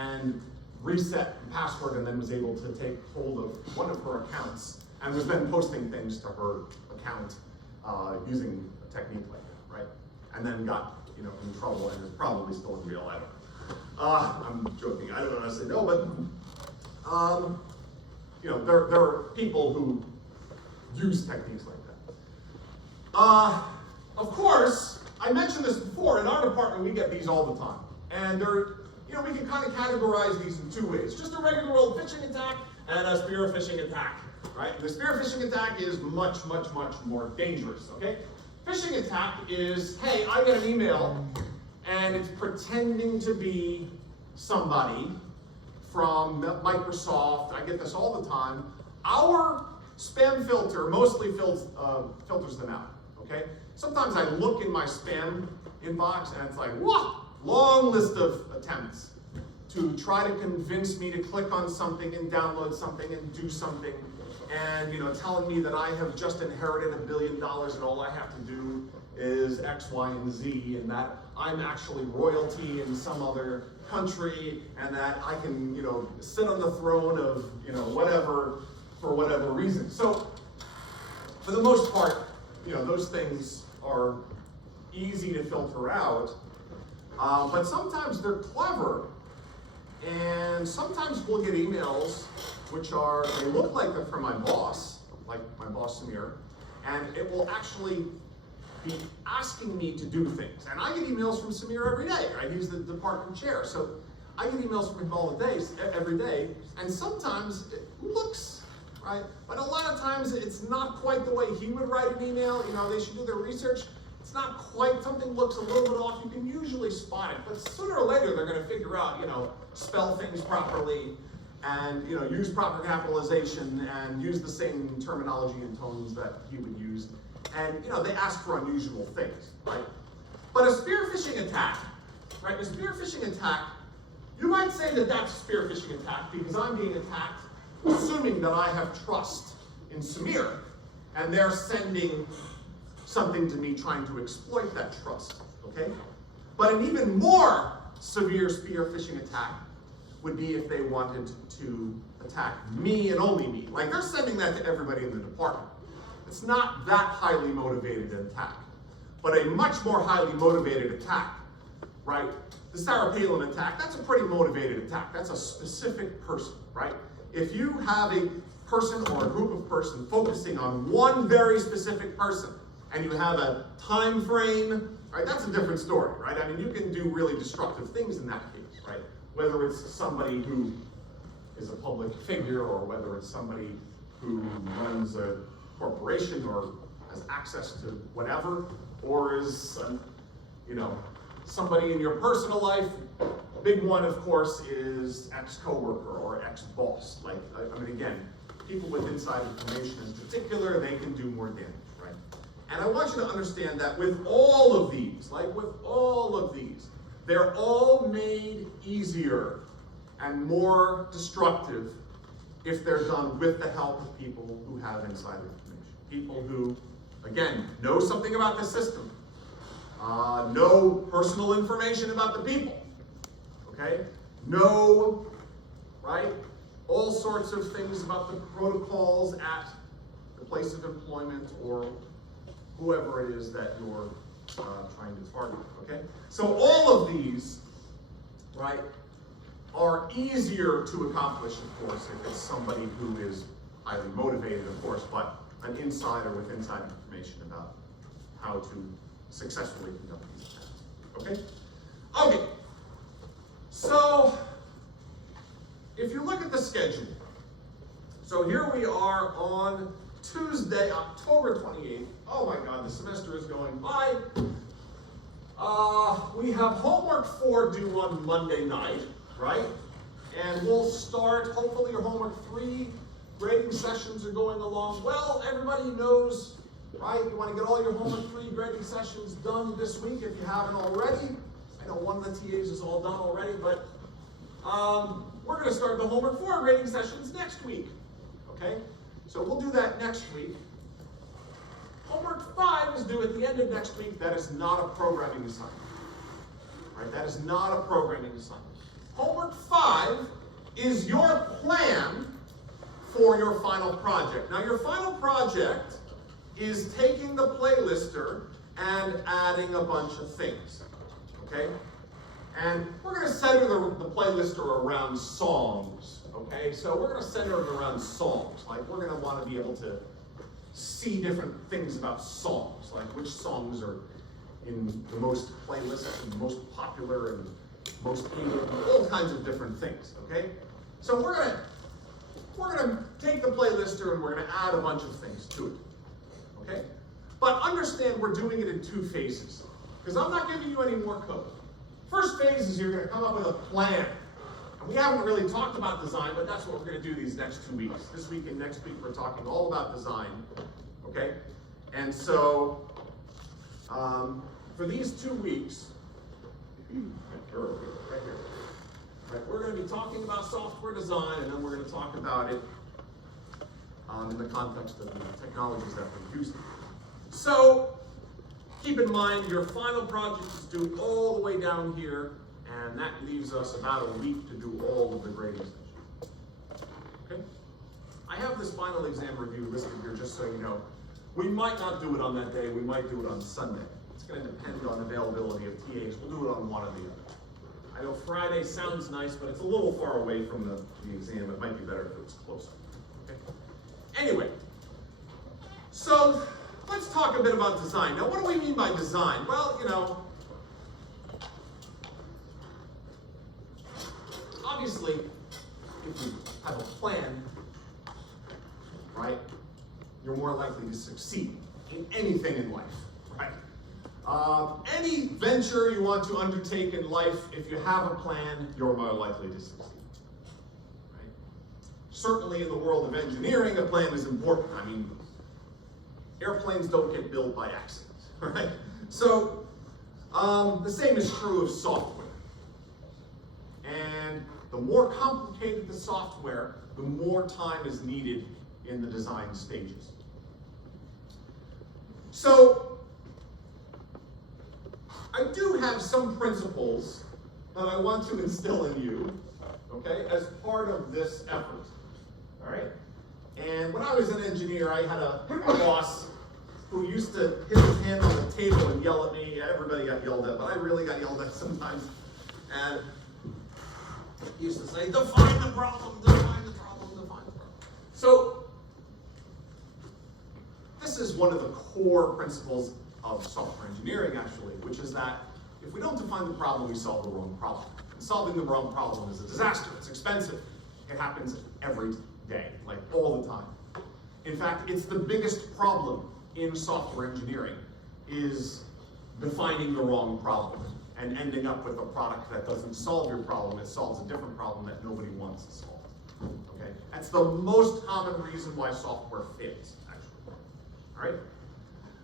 and reset the password, and then was able to take hold of one of her accounts, and was then posting things to her account using a technique like that, right? And then got, in trouble, and is probably still in jail. I don't know. I'm joking. I don't honestly know, but there are people who use techniques like that. Of course, I mentioned this before. In our department, we get these all the time, and we can kind of categorize these in two ways: just a regular old phishing attack and a spear phishing attack. Right? The spear phishing attack is much more dangerous, okay? Phishing attack is, hey, I get an email, and it's pretending to be somebody from Microsoft. I get this all the time. Our spam filter mostly filters them out, okay? Sometimes I look in my spam inbox, and it's like, what? Long list of attempts to try to convince me to click on something and download something and do something. And telling me that I have just inherited $1 billion and all I have to do is X, Y, and Z, and that I'm actually royalty in some other country, and that I can, sit on the throne of, whatever, for whatever reason. So, for the most part, those things are easy to filter out, but sometimes they're clever, and sometimes we'll get emails which they look like they're from my boss, like my boss Samir, and it will actually be asking me to do things. And I get emails from Samir every day, right? He's the department chair, so I get emails from him every day, and sometimes it looks, right? But a lot of times it's not quite the way he would write an email. They should do their research. It's not quite, something looks a little bit off. You can usually spot it, but sooner or later they're gonna figure out, spell things properly, and use proper capitalization, and use the same terminology and tones that he would use. And they ask for unusual things, right? But a spear phishing attack, right? A spear phishing attack, you might say that that's a spear phishing attack because I'm being attacked assuming that I have trust in Samir, and they're sending something to me trying to exploit that trust, okay? But an even more severe spear phishing attack would be if they wanted to attack me and only me. Like, they're sending that to everybody in the department. It's not that highly motivated an attack, but a much more highly motivated attack, right? The Sarah Palin attack, that's a pretty motivated attack. That's a specific person, right? If you have a person or a group of person focusing on one very specific person, and you have a time frame, right? That's a different story, right? I mean, you can do really destructive things in that case, right? Whether it's somebody who is a public figure, or whether it's somebody who runs a corporation or has access to whatever, or is, somebody in your personal life. Big one, of course, is ex-coworker or ex-boss. Like, I mean, again, people with inside information in particular, they can do more damage, right? And I want you to understand that with all of these, they're all made easier and more destructive if they're done with the help of people who have inside information. People who, again, know something about the system, know personal information about the people, okay? Know, right, all sorts of things about the protocols at the place of employment or whoever it is that you're trying to target, okay? So all of these, right, are easier to accomplish, of course, if it's somebody who is highly motivated, of course, but an insider with inside information about how to successfully conduct these attacks, okay? Okay, so if you look at the schedule, so here we are on Tuesday, October 28th. Oh my God, the semester is going by. We have homework 4 due on Monday night, right? And we'll start, hopefully your homework 3 grading sessions are going along well. Everybody knows, right? You want to get all your homework 3 grading sessions done this week if you haven't already. I know one of the TAs is all done already, but we're going to start the homework 4 grading sessions next week, okay? So we'll do that next week. Homework 5 is due at the end of next week. That is not a programming assignment, right? That is not a programming assignment. Homework 5 is your plan for your final project. Now, your final project is taking the playlister and adding a bunch of things, okay? And we're going to center the playlister around songs, okay? So we're going to center it around songs. Like, we're going to want to be able to see different things about songs, like which songs are in the most playlists and most popular and most hated, all kinds of different things, okay? So we're gonna take the playlister and we're gonna add a bunch of things to it, okay? But understand we're doing it in 2 phases, because I'm not giving you any more code. First phase is you're gonna come up with a plan. And we haven't really talked about design, but that's what we're gonna do these next 2 weeks. This week and next week, we're talking all about design, okay? And so, for these 2 weeks, right here. Right, we're going to be talking about software design, and then we're going to talk about it in the context of the technologies that we're using. So, keep in mind your final project is due all the way down here, and that leaves us about a week to do all of the grading sessions. Okay? I have this final exam review listed here just so you know. We might not do it on that day, we might do it on Sunday. It's going to depend on availability of TAs. We'll do it on one or the other. I know Friday sounds nice, but it's a little far away from the exam. It might be better if it was closer. Okay? Anyway, so let's talk a bit about design. Now, what do we mean by design? Well, obviously, if you have a plan, right, you're more likely to succeed in anything in life, right? Any venture you want to undertake in life, if you have a plan, you're more likely to succeed. Right? Certainly in the world of engineering, a plan is important. I mean, airplanes don't get built by accident, right? So, the same is true of software. And And the more complicated the software, the more time is needed in the design stages. So, I do have some principles that I want to instill in you, okay, as part of this effort, all right? And when I was an engineer, I had a boss who used to hit his hand on the table and yell at me. Everybody got yelled at, but I really got yelled at sometimes. And he used to say, define the problem, define the problem, define the problem. So, this is one of the core principles of software engineering, actually, which is that if we don't define the problem, we solve the wrong problem. And solving the wrong problem is a disaster. It's expensive. It happens every day, like all the time. In fact, it's the biggest problem in software engineering is defining the wrong problem and ending up with a product that doesn't solve your problem. It solves a different problem that nobody wants to solve. Okay? That's the most common reason why software fails, actually. All right?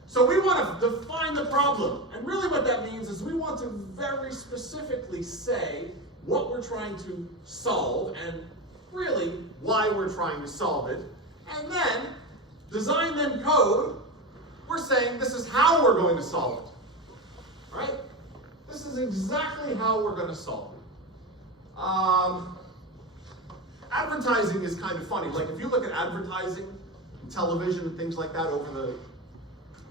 So we want to define the problem. And really what that means is we want to very specifically say what we're trying to solve and really why we're trying to solve it. And then, design then code, we're saying this is how we're going to solve it. Right? This is exactly how we're going to solve it. Advertising is kind of funny. Like if you look at advertising, television, and things like that over the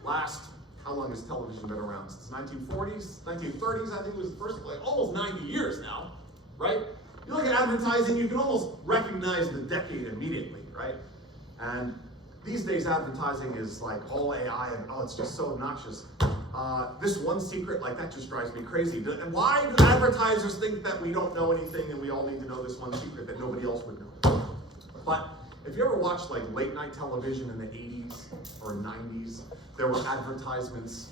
last, how long has television been around? Since 1940s, 1930s, I think it was the first, like almost 90 years now, right? You look at advertising, you can almost recognize the decade immediately, right? And these days advertising is like all AI and oh, it's just so obnoxious. This one secret, like that just drives me crazy. And why do advertisers think that we don't know anything and we all need to know this one secret that nobody else would know? But if you ever watched like late night television in the 80s or 90s, there were advertisements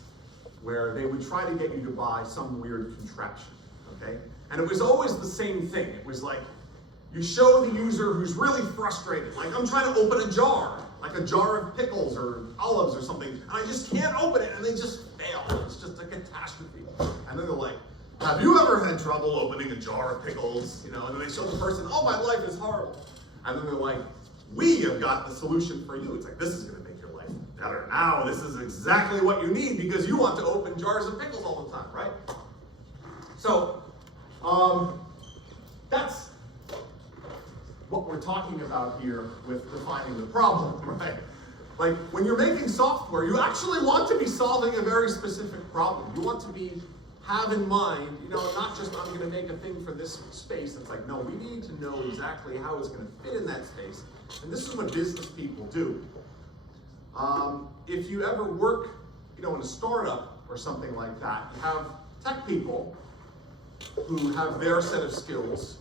where they would try to get you to buy some weird contraption, okay? And it was always the same thing. It was like, you show the user who's really frustrated, like I'm trying to open a jar, like a jar of pickles or olives or something, and I just can't open it, and they just fail. It's just a catastrophe. And then they're like, have you ever had trouble opening a jar of pickles? You know, and then they show the person, oh, my life is horrible. And then they're like, we have got the solution for you. It's like, this is going to make your life better. Now, this is exactly what you need because you want to open jars of pickles all the time, right? So, that's what we're talking about here with defining the problem, right? Like, when you're making software, you actually want to be solving a very specific problem. You want to have in mind, you know, not just I'm going to make a thing for this space. It's like, no, we need to know exactly how it's going to fit in that space. And this is what business people do. If you ever work, you know, in a startup or something like that, you have tech people who have their set of skills.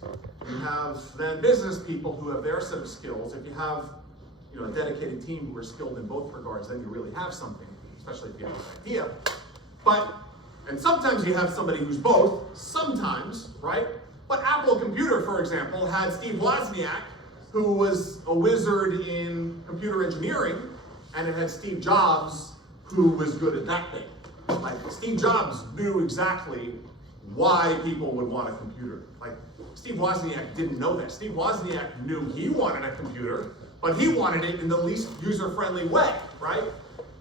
You have then business people who have their set of skills. If you have, you know, a dedicated team who are skilled in both regards, then you really have something, especially if you have an idea. And sometimes you have somebody who's both, sometimes, right? But Apple Computer, for example, had Steve Wozniak, who was a wizard in computer engineering, and it had Steve Jobs, who was good at that thing. Like, Steve Jobs knew exactly why people would want a computer. Like, Steve Wozniak didn't know that. Steve Wozniak knew he wanted a computer, but he wanted it in the least user-friendly way, right?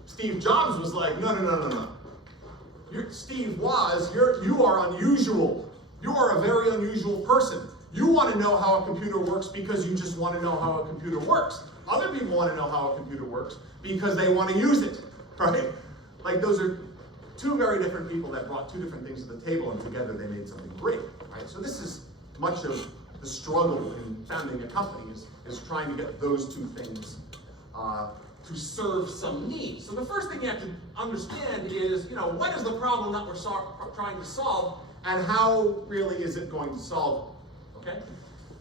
Steve Jobs was like, no. Steve Woz, you are unusual. You are a very unusual person. You want to know how a computer works because you just want to know how a computer works. Other people want to know how a computer works because they want to use it, right? Like, those are two very different people that brought two different things to the table, and together they made something great, right? So this is much of the struggle in founding a company is trying to get those two things to serve some need. So the first thing you have to understand is, you know, what is the problem that we're trying to solve, and how really is it going to solve it, okay?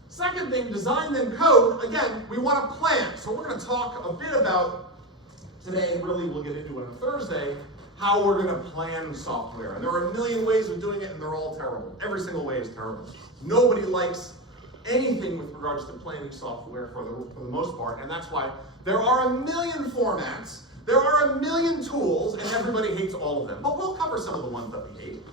Second thing, design then code. Again, we want to plan. So we're going to talk a bit about today, and really we'll get into it on Thursday, how we're going to plan software. And there are a million ways of doing it, and they're all terrible. Every single way is terrible. Nobody likes anything with regards to planning software for the most part, and that's why there are a million formats, there are a million tools, and everybody hates all of them. But we'll cover some of the ones that we hate.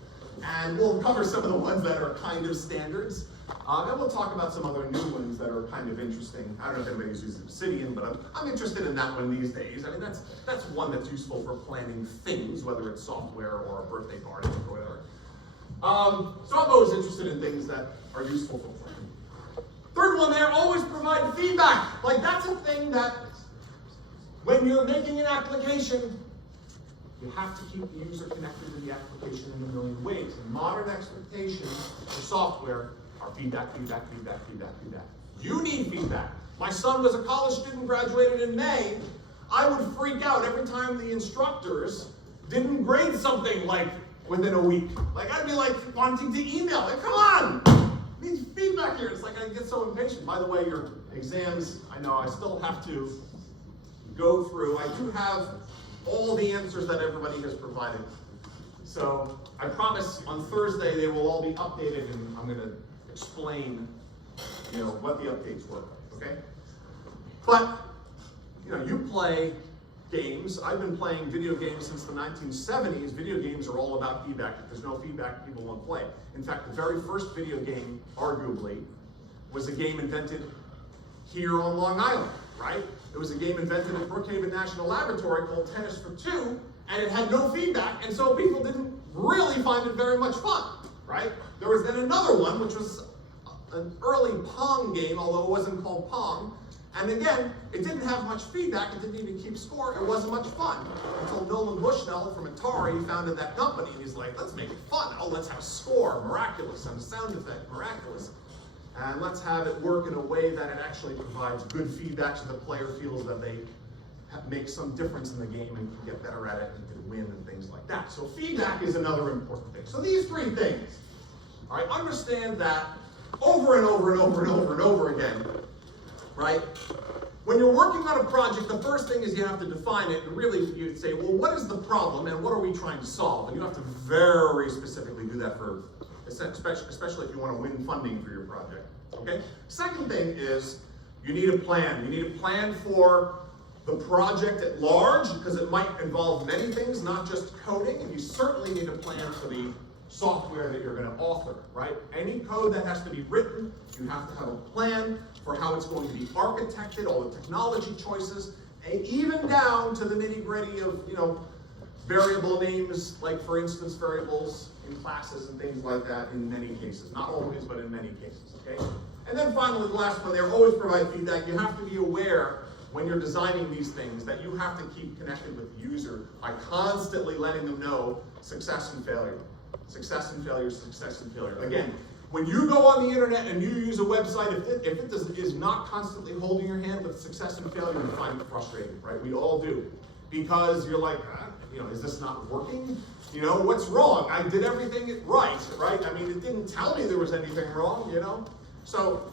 And we'll cover some of the ones that are kind of standards. And we'll talk about some other new ones that are kind of interesting. I don't know if anybody's used Obsidian, but I'm interested in that one these days. I mean, that's one that's useful for planning things, whether it's software or a birthday party or whatever. So I'm always interested in things that are useful for planning. Third one there, always provide feedback. Like, that's a thing that when you're making an application, you have to keep the user connected to the application in a million ways. And modern expectations for software are feedback, feedback, feedback, feedback, feedback. You need feedback. My son was a college student, graduated in May. I would freak out every time the instructors didn't grade something like within a week. Like, I'd be like wanting to email, like, come on! Need feedback here. It's like I get so impatient. By the way, your exams, I know I still have to go through. I do have all the answers that everybody has provided. So I promise on Thursday they will all be updated, and I'm going to explain, what the updates were. Okay? But you play games. I've been playing video games since the 1970s. Video games are all about feedback. If there's no feedback, people won't play. In fact, the very first video game, arguably, was a game invented here on Long Island, right? It was a game invented at Brookhaven National Laboratory called Tennis for Two, and it had no feedback, and so people didn't really find it very much fun, right? There was then another one, which was an early Pong game, although it wasn't called Pong. And again, it didn't have much feedback, it didn't even keep score, it wasn't much fun. Until Nolan Bushnell from Atari founded that company, and he's like, let's make it fun. Oh, let's have a score, miraculous, and a sound effect, miraculous. And let's have it work in a way that it actually provides good feedback so the player feels that they make some difference in the game and can get better at it and can win and things like that. So feedback is another important thing. So these three things, all right, understand that over and over and over and over and over again, right? When you're working on a project, the first thing is you have to define it, and really you'd say, well, what is the problem and what are we trying to solve? And you have to very specifically do that for, especially if you want to win funding for your project, okay? Second thing is you need a plan. You need a plan for the project at large, because it might involve many things, not just coding, and you certainly need a plan for the software that you're going to author, right? Any code that has to be written, you have to have a plan for how it's going to be architected, all the technology choices, and even down to the nitty-gritty of, variable names, like for instance, variables in classes and things like that in many cases. Not always, but in many cases, okay? And then finally, the last one there, always provide feedback. You have to be aware when you're designing these things that you have to keep connected with the user by constantly letting them know success and failure. Success and failure, success and failure. Again, when you go on the internet and you use a website, if it is not constantly holding your hand with success and failure, you find it frustrating, right? We all do. Because you're like, is this not working? What's wrong? I did everything right? I mean, it didn't tell me there was anything wrong, So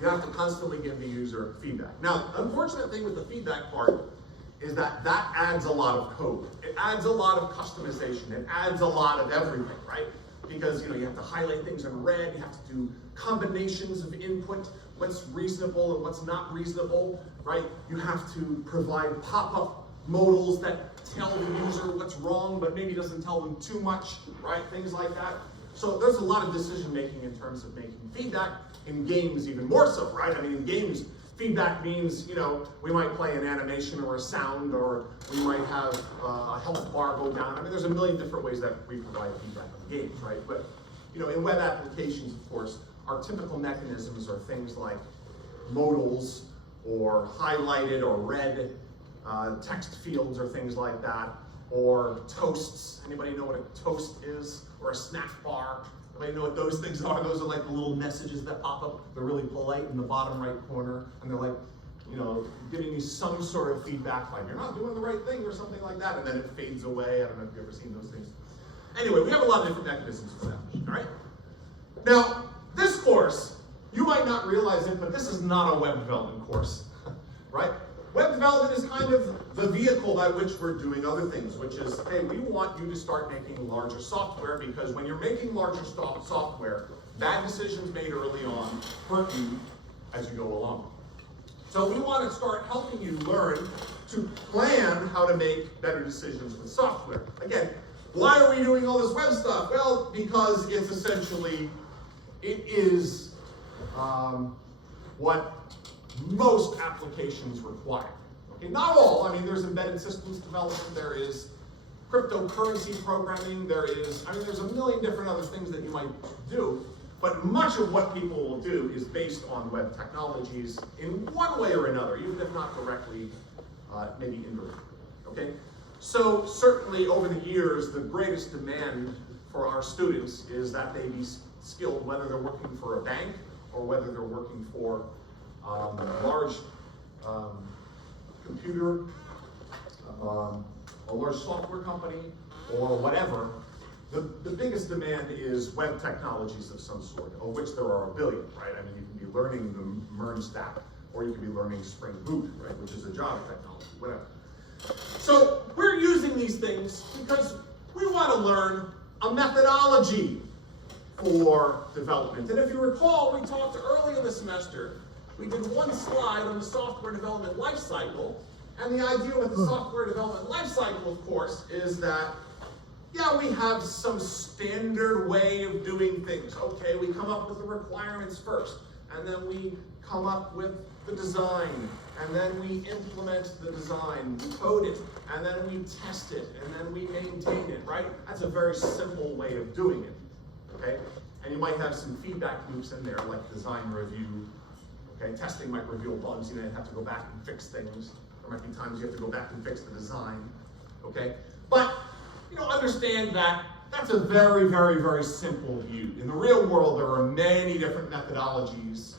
you have to constantly give the user feedback. Now, the unfortunate thing with the feedback part is that adds a lot of code. It adds a lot of customization. It adds a lot of everything, right? Because you have to highlight things in red, you have to do combinations of input, what's reasonable and what's not reasonable, right? You have to provide pop-up modals that tell the user what's wrong, but maybe doesn't tell them too much, right? Things like that. So there's a lot of decision making in terms of making feedback. In games even more so, right? I mean, in games, feedback means, we might play an animation or a sound, or we might have a health bar go down. I mean, there's a million different ways that we provide feedback in games, right? But, in web applications, of course, our typical mechanisms are things like modals or highlighted or red text fields or things like that, or toasts. Anybody know what a toast is? Or a snack bar? Anybody know what those things are? Those are like the little messages that pop up. They're really polite in the bottom right corner, and they're like, giving you some sort of feedback, like you're not doing the right thing or something like that, and then it fades away. I don't know if you've ever seen those things. Anyway, we have a lot of different mechanisms for that, all right? Now, this course, you might not realize it, but this is not a web development course, right? Web development is kind of the vehicle by which we're doing other things, which is, hey, we want you to start making larger software, because when you're making larger software, bad decisions made early on hurt you as you go along. So we want to start helping you learn to plan how to make better decisions with software. Again, Why are we doing all this web stuff? Well, because it's essentially, it is what most applications require. Okay, not all. I mean, there's embedded systems development, there is cryptocurrency programming, there's a million different other things that you might do, but much of what people will do is based on web technologies in one way or another, even if not directly, maybe indirectly, okay? So certainly over the years, the greatest demand for our students is that they be skilled, whether they're working for a bank or whether they're working for a large computer, a large software company, or whatever. The biggest demand is web technologies of some sort, of which there are a billion, right? I mean, you can be learning the MERN stack, or you can be learning Spring Boot, right, which is a Java technology, whatever. So we're using these things because we want to learn a methodology for development. And if you recall, we talked early in the semester, we did one slide on the software development lifecycle, and the idea with the software development lifecycle, of course, is that, yeah, we have some standard way of doing things. Okay, we come up with the requirements first, and then we come up with the design, and then we implement the design, we code it, and then we test it, and then we maintain it, right? That's a very simple way of doing it, okay? And you might have some feedback loops in there, like design review, okay? Testing might reveal bugs, you have to go back and fix things. There might be times you have to go back and fix the design, okay? But, understand that that's a very, very, very simple view. In the real world, there are many different methodologies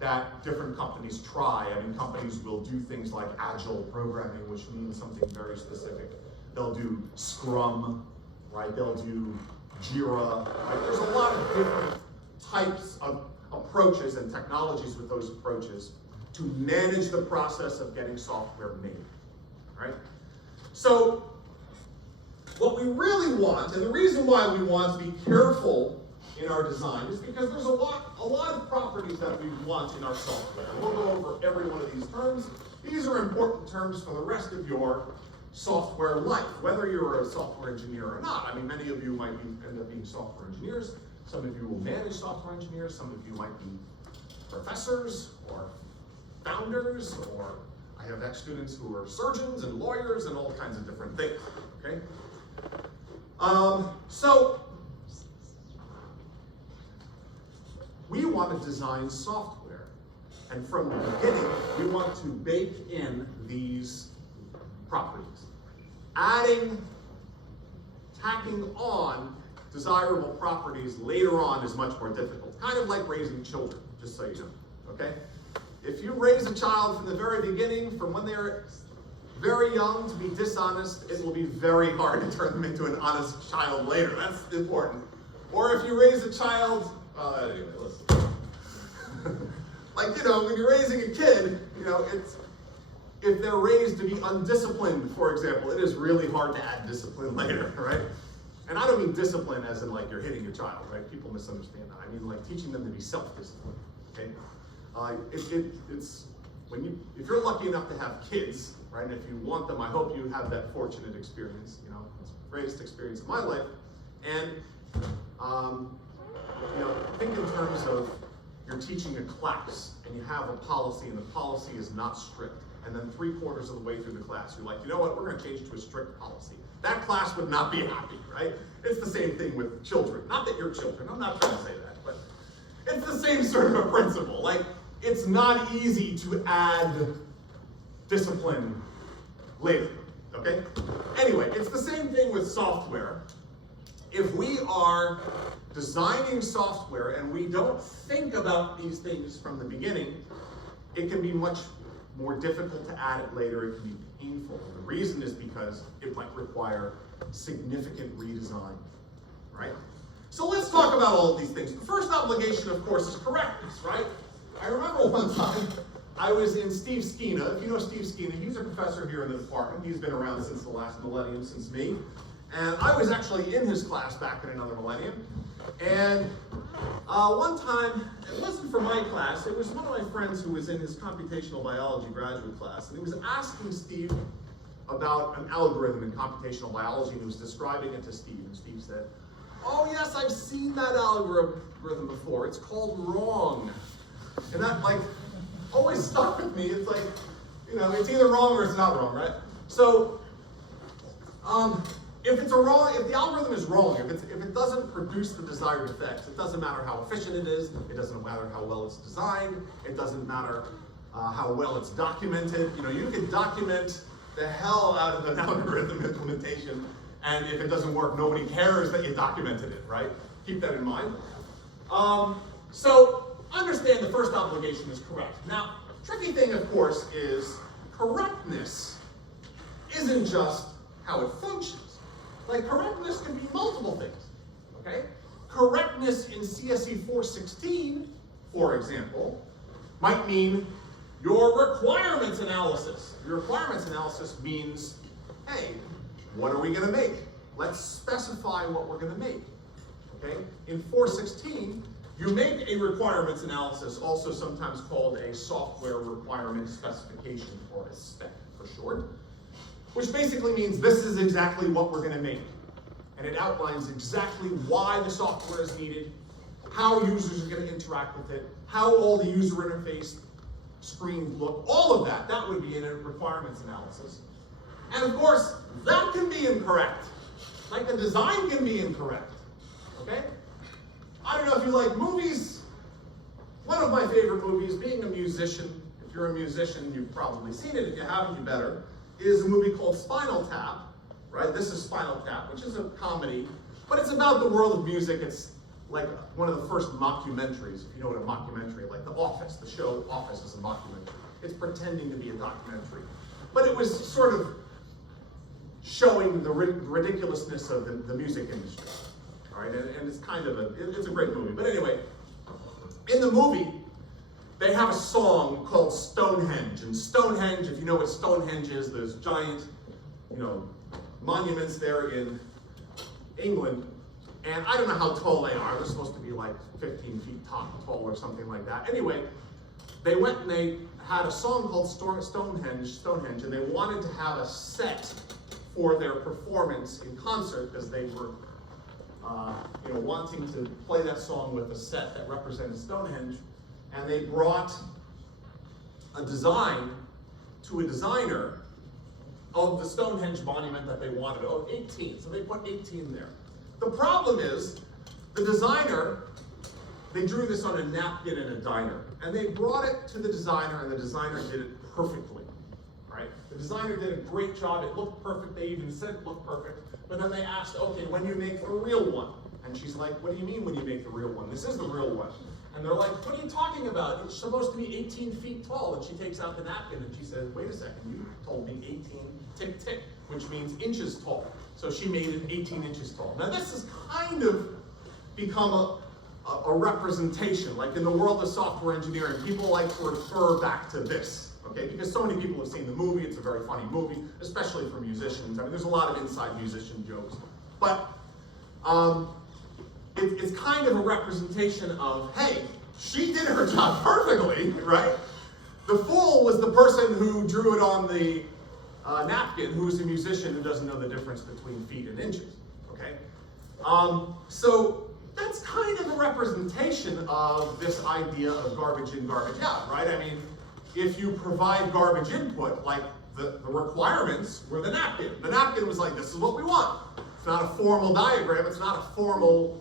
that different companies try. I mean, companies will do things like agile programming, which means something very specific. They'll do Scrum, right? They'll do Jira, right? There's a lot of different types of approaches and technologies with those approaches to manage the process of getting software made, right? So, what we really want, and the reason why we want to be careful in our design is because there's a lot of properties that we want in our software. We'll go over every one of these terms. These are important terms for the rest of your software life, whether you're a software engineer or not. I mean, many of you might end up being software engineers. Some of you will manage software engineers. Some of you might be professors or founders, or I have ex-students who are surgeons and lawyers and all kinds of different things, okay? So, we want to design software, and from the beginning, we want to bake in these properties. Tacking on desirable properties later on is much more difficult. Kind of like raising children, just so you know, okay? If you raise a child from the very beginning, from when they're very young to be dishonest, it will be very hard to turn them into an honest child later. That's important. Or if you raise a child, anyway, listen. Like, when you're raising a kid, if they're raised to be undisciplined, for example, it is really hard to add discipline later, right? And I don't mean discipline as in like you're hitting your child, right? People misunderstand that. I mean like teaching them to be self-disciplined, okay? It's if you're lucky enough to have kids, right? And if you want them, I hope you have that fortunate experience. It's the greatest experience of my life. And think in terms of you're teaching a class and you have a policy and the policy is not strict. And then 3/4 of the way through the class, you're like, you know what? We're going to change it to a strict policy. That class would not be happy, right? It's the same thing with children. Not that you're children. I'm not trying to say that, but it's the same sort of a principle. Like, it's not easy to add discipline later, okay? Anyway, it's the same thing with software. If we are designing software and we don't think about these things from the beginning, it can be much more difficult to add it later. It can be painful. The reason is because it might require significant redesign, right? So let's talk about all of these things. The first obligation, of course, is correctness, right? I remember one time I was in Steve Skeena. If you know Steve Skeena, he's a professor here in the department. He's been around since the last millennium, since me. And I was actually in his class back in another millennium. And one time, it wasn't for my class, it was one of my friends who was in his computational biology graduate class, and he was asking Steve about an algorithm in computational biology, and he was describing it to Steve, and Steve said, "Oh yes, I've seen that algorithm before. It's called wrong." And that like always stuck with me. It's like, you know, it's either wrong or it's not wrong, right? So if the algorithm is wrong, if it doesn't produce the desired effects, it doesn't matter how efficient it is, it doesn't matter how well it's designed, it doesn't matter how well it's documented. You know, you can document the hell out of an algorithm implementation, and if it doesn't work, nobody cares that you documented it, right? Keep that in mind. So understand the first obligation is correct. Now, tricky thing, of course, is correctness isn't just how it functions. Like, correctness can be multiple things, okay? Correctness in CSE 416, for example, might mean your requirements analysis. Your requirements analysis means, hey, what are we gonna make? Let's specify what we're gonna make, okay? In 416, you make a requirements analysis, also sometimes called a software requirement specification, or a spec for short, which basically means this is exactly what we're gonna make. And it outlines exactly why the software is needed, how users are gonna interact with it, how all the user interface screens look, all of that. That would be in a requirements analysis. And of course, that can be incorrect. Like the design can be incorrect, okay? I don't know if you like movies. One of my favorite movies, being a musician, if you're a musician, you've probably seen it. If you haven't, you better, is a movie called Spinal Tap, right? This is Spinal Tap, which is a comedy, but it's about the world of music. It's like one of the first mockumentaries, if you know what a mockumentary, like The Office, the show Office is a mockumentary. It's pretending to be a documentary. But it was sort of showing the ridiculousness of the music industry, all right? And it's kind of it's a great movie. But anyway, in the movie, they have a song called Stonehenge. And Stonehenge, if you know what Stonehenge is, those giant, you know, monuments there in England. And I don't know how tall they are. They're supposed to be like 15 feet tall or something like that. Anyway, they went and they had a song called Stonehenge, and they wanted to have a set for their performance in concert, because they were you know, wanting to play that song with a set that represented Stonehenge. And they brought a design to a designer of the Stonehenge monument that they wanted. Oh, 18, so they put 18 there. The problem is, the designer, they drew this on a napkin in a diner, and they brought it to the designer, and the designer did it perfectly, right? The designer did a great job, it looked perfect, they even said it looked perfect, but then they asked, okay, when you make the real one? And she's like, what do you mean when you make the real one? This is the real one. And they're like, what are you talking about? It's supposed to be 18 feet tall. And she takes out the napkin and she says, wait a second, you told me 18 tick tick, which means inches tall. So she made it 18 inches tall. Now this has kind of become a representation, like in the world of software engineering, people like to refer back to this, okay? Because so many people have seen the movie, it's a very funny movie, especially for musicians. I mean, there's a lot of inside musician jokes. But it's kind of a representation of, hey, she did her job perfectly, right? The fool was the person who drew it on the napkin, who is a musician who doesn't know the difference between feet and inches, okay? So that's kind of a representation of this idea of garbage in, garbage out, right? I mean, if you provide garbage input, like the requirements were the napkin. The napkin was like, this is what we want. It's not a formal diagram, it's not a formal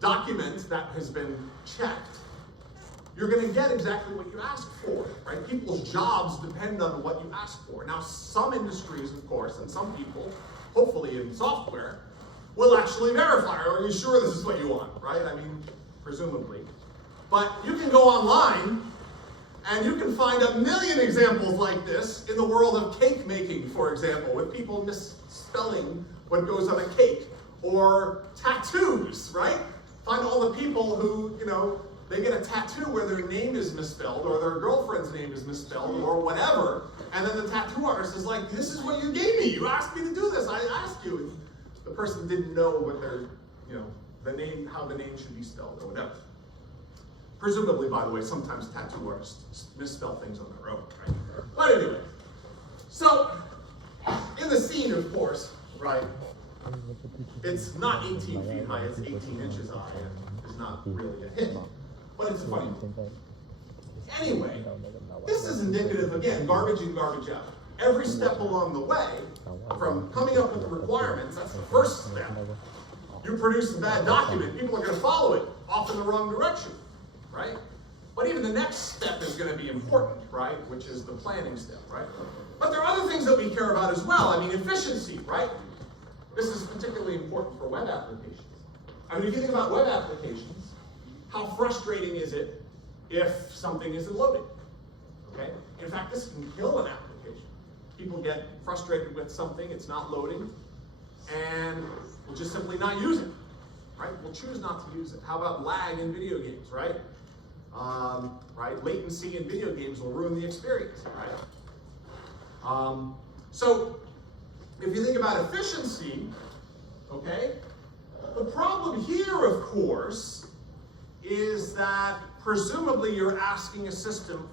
document that has been checked. You're going to get exactly what you ask for, right? People's jobs depend on what you ask for. Now, some industries, of course, and some people, hopefully in software, will actually verify, are you sure this is what you want, right? I mean, presumably. But you can go online and you can find a million examples like this in the world of cake making, for example, with people misspelling what goes on a cake, or tattoos, right? Find all the people who, you know, they get a tattoo where their name is misspelled, or their girlfriend's name is misspelled, or whatever, and then the tattoo artist is like, this is what you gave me, you asked me to do this, I asked you. And the person didn't know what their, you know, the name, how the name should be spelled, or whatever. Presumably, by the way, sometimes tattoo artists misspell things on their own, right? But anyway, So, in the scene, of course, right, it's not 18 feet high, it's 18 inches high, and it's not really a hit, but it's a funny move. Anyway, this is indicative, again, garbage in, garbage out. Every step along the way, from coming up with the requirements, that's the first step. You produce a bad document, people are going to follow it off in the wrong direction, right? But even the next step is going to be important, right? Which is the planning step, right? But there are other things that we care about as well. I mean, efficiency, right? This is particularly important for web applications. I mean, if you think about web applications, how frustrating is it if something isn't loading, okay? In fact, this can kill an application. People get frustrated with something, it's not loading, and we'll just simply not use it, right? We'll choose not to use it. How about lag in video games, right? Latency in video games will ruin the experience, right? So, if you think about efficiency, okay, the problem here, of course, is that presumably you're asking a system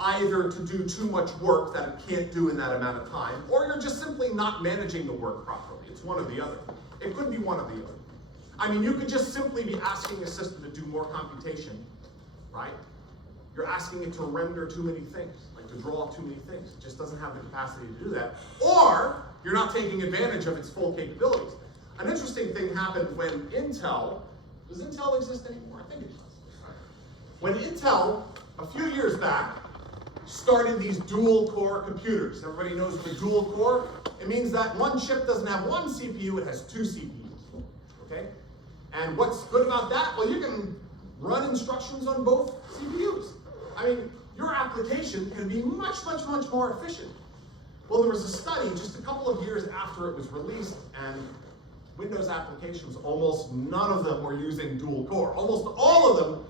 either to do too much work that it can't do in that amount of time, or you're just simply not managing the work properly. It's one or the other. It could be one or the other. I mean, you could just simply be asking a system to do more computation, right? You're asking it to render too many things, like to draw too many things. It just doesn't have the capacity to do that. Or you're not taking advantage of its full capabilities. An interesting thing happened when Intel, does Intel exist anymore? I think it does. When Intel, a few years back, started these dual core computers. Everybody knows what a dual core? It means that one chip doesn't have one CPU, it has two CPUs, okay? And what's good about that? Well, you can run instructions on both CPUs. I mean, your application can be much, much, much more efficient. Well, there was a study just a couple of years after it was released, and Windows applications, almost none of them were using dual core. Almost all of them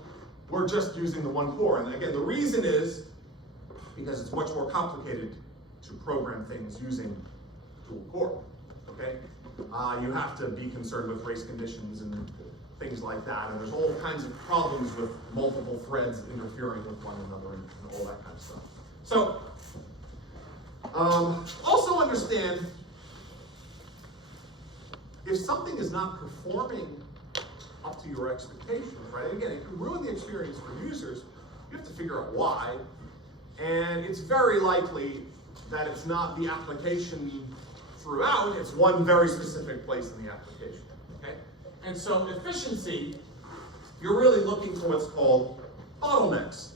were just using the one core. And again, the reason is because it's much more complicated to program things using dual core, okay? You have to be concerned with race conditions and things like that, and there's all kinds of problems with multiple threads interfering with one another and all that kind of stuff. So, also understand, if something is not performing up to your expectations, right? Again, it can ruin the experience for users. You have to figure out why, and it's very likely that it's not the application throughout, it's one very specific place in the application, okay? And so efficiency, you're really looking for what's called bottlenecks,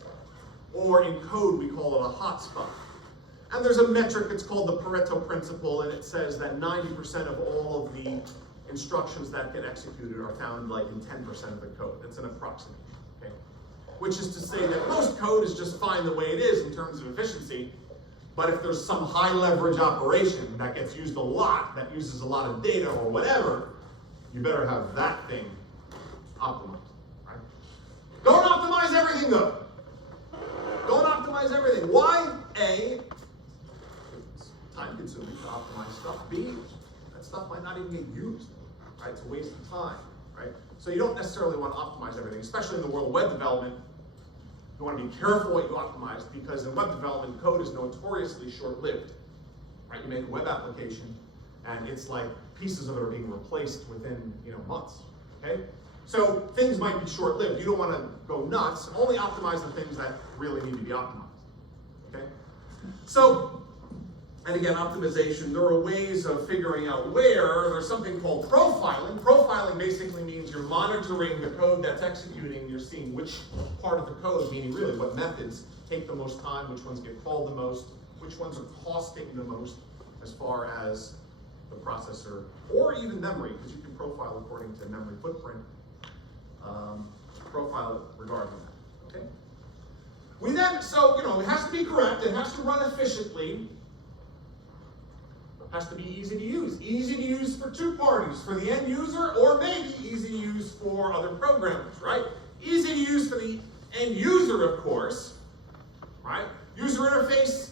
or in code we call it a hotspot. And there's a metric that's called the Pareto principle, and it says that 90% of all of the instructions that get executed are found like in 10% of the code. It's an approximation, okay? Which is to say that most code is just fine the way it is in terms of efficiency, but if there's some high leverage operation that gets used a lot, that uses a lot of data or whatever, you better have that thing optimized, right? Don't optimize everything though. Don't optimize everything. Why? A, it's time consuming to optimize stuff. B, that stuff might not even get used, right? It's a waste of time, right? So you don't necessarily want to optimize everything, especially in the world of web development. You want to be careful what you optimize, because in web development, code is notoriously short-lived, right? You make a web application, and it's like pieces of it are being replaced within, months, okay? So things might be short-lived. You don't want to go nuts. Only optimize the things that really need to be optimized, okay? So, and again, optimization, there are ways of figuring out where. There's something called profiling. Profiling basically means you're monitoring the code that's executing. You're seeing which part of the code, meaning really what methods take the most time, which ones get called the most, which ones are costing the most as far as the processor, or even memory, because you can profile according to memory footprint. Profile it regarding that, okay? We then, so, it has to be correct, it has to run efficiently, it has to be easy to use. Easy to use for two parties, for the end user, or maybe easy to use for other programmers, right? Easy to use for the end user, of course, right? User interface,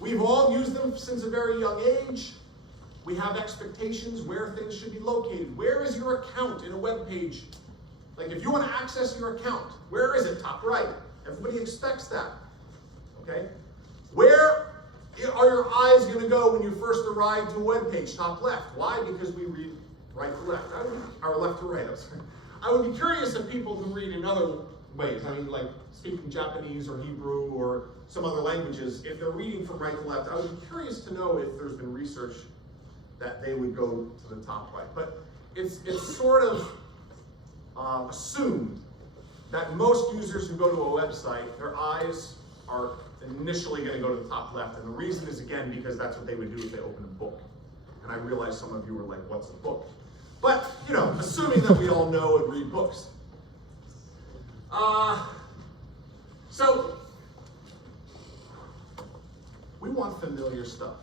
we've all used them since a very young age. We have expectations where things should be located. Where is your account in a web page? Like if you want to access your account, where is it? Top right. Everybody expects that, okay? Where Are your eyes going to go when you first arrive to a web page, top left? Why? Because we read right to left, or left to right. I'm sorry. I would be curious if people who read in other ways, I mean, like speaking Japanese or Hebrew or some other languages, if they're reading from right to left, I would be curious to know if there's been research that they would go to the top right. But it's sort of assumed that most users who go to a website, their eyes are initially going to go to the top left, and the reason is, again, because that's what they would do if they opened a book. And I realize some of you were like, what's a book? But, you know, assuming that we all know and read books. So, we want familiar stuff.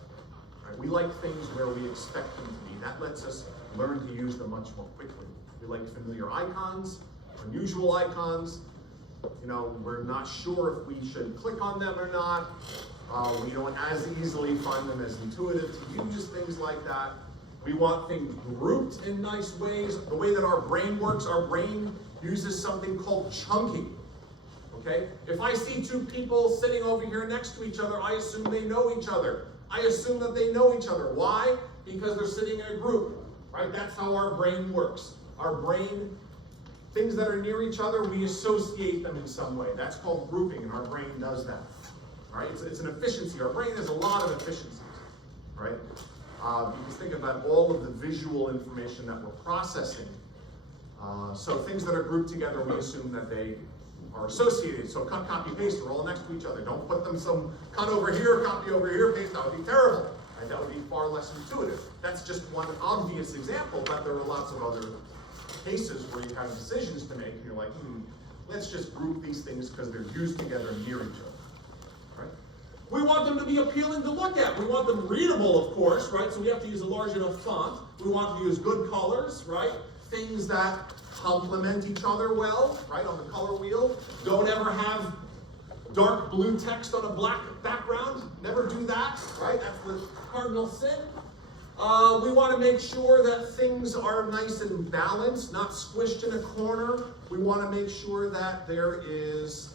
Right? We like things where we expect them to be. That lets us learn to use them much more quickly. We like familiar icons, unusual icons. You know, we're not sure if we should click on them or not. We don't as easily find them as intuitive to use, things like that. We want things grouped in nice ways. The way that our brain works, our brain uses something called chunking. Okay? If I see two people sitting over here next to each other, I assume they know each other. I assume that they know each other. Why? Because they're sitting in a group. Right? That's how our brain works. Our brain, things that are near each other, we associate them in some way. That's called grouping, and our brain does that. Right? It's an efficiency. Our brain has a lot of efficiencies. Right? Because think about all of the visual information that we're processing. So things that are grouped together, we assume that they are associated. So cut, copy, paste are all next to each other. Don't put them some cut over here, copy over here, paste. That would be terrible. Right? That would be far less intuitive. That's just one obvious example, but there are lots of other cases where you have decisions to make, and you're like, let's just group these things because they're used together near each other. Right? We want them to be appealing to look at. We want them readable, of course, right? So we have to use a large enough font. We want to use good colors, right? Things that complement each other well, right, on the color wheel. Don't ever have dark blue text on a black background. Never do that, right? That's the cardinal sin. We want to make sure that things are nice and balanced, not squished in a corner. We want to make sure that there is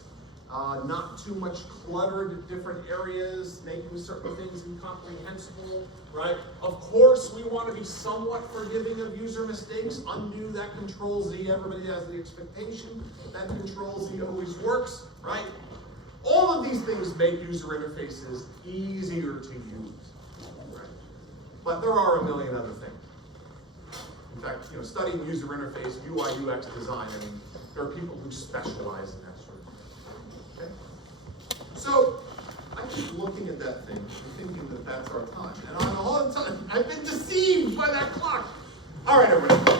not too much cluttered different areas, making certain things incomprehensible, right? Of course, we want to be somewhat forgiving of user mistakes. Undo that Control-Z. Everybody has the expectation that Control-Z always works, right? All of these things make user interfaces easier to use, right? But there are a million other things. In fact, you know, studying user interface, UI, UX design, I mean, there are people who specialize in that sort of thing. Okay? So, I keep looking at that thing and thinking that that's our time. And all the time, I've been deceived by that clock. All right, everybody.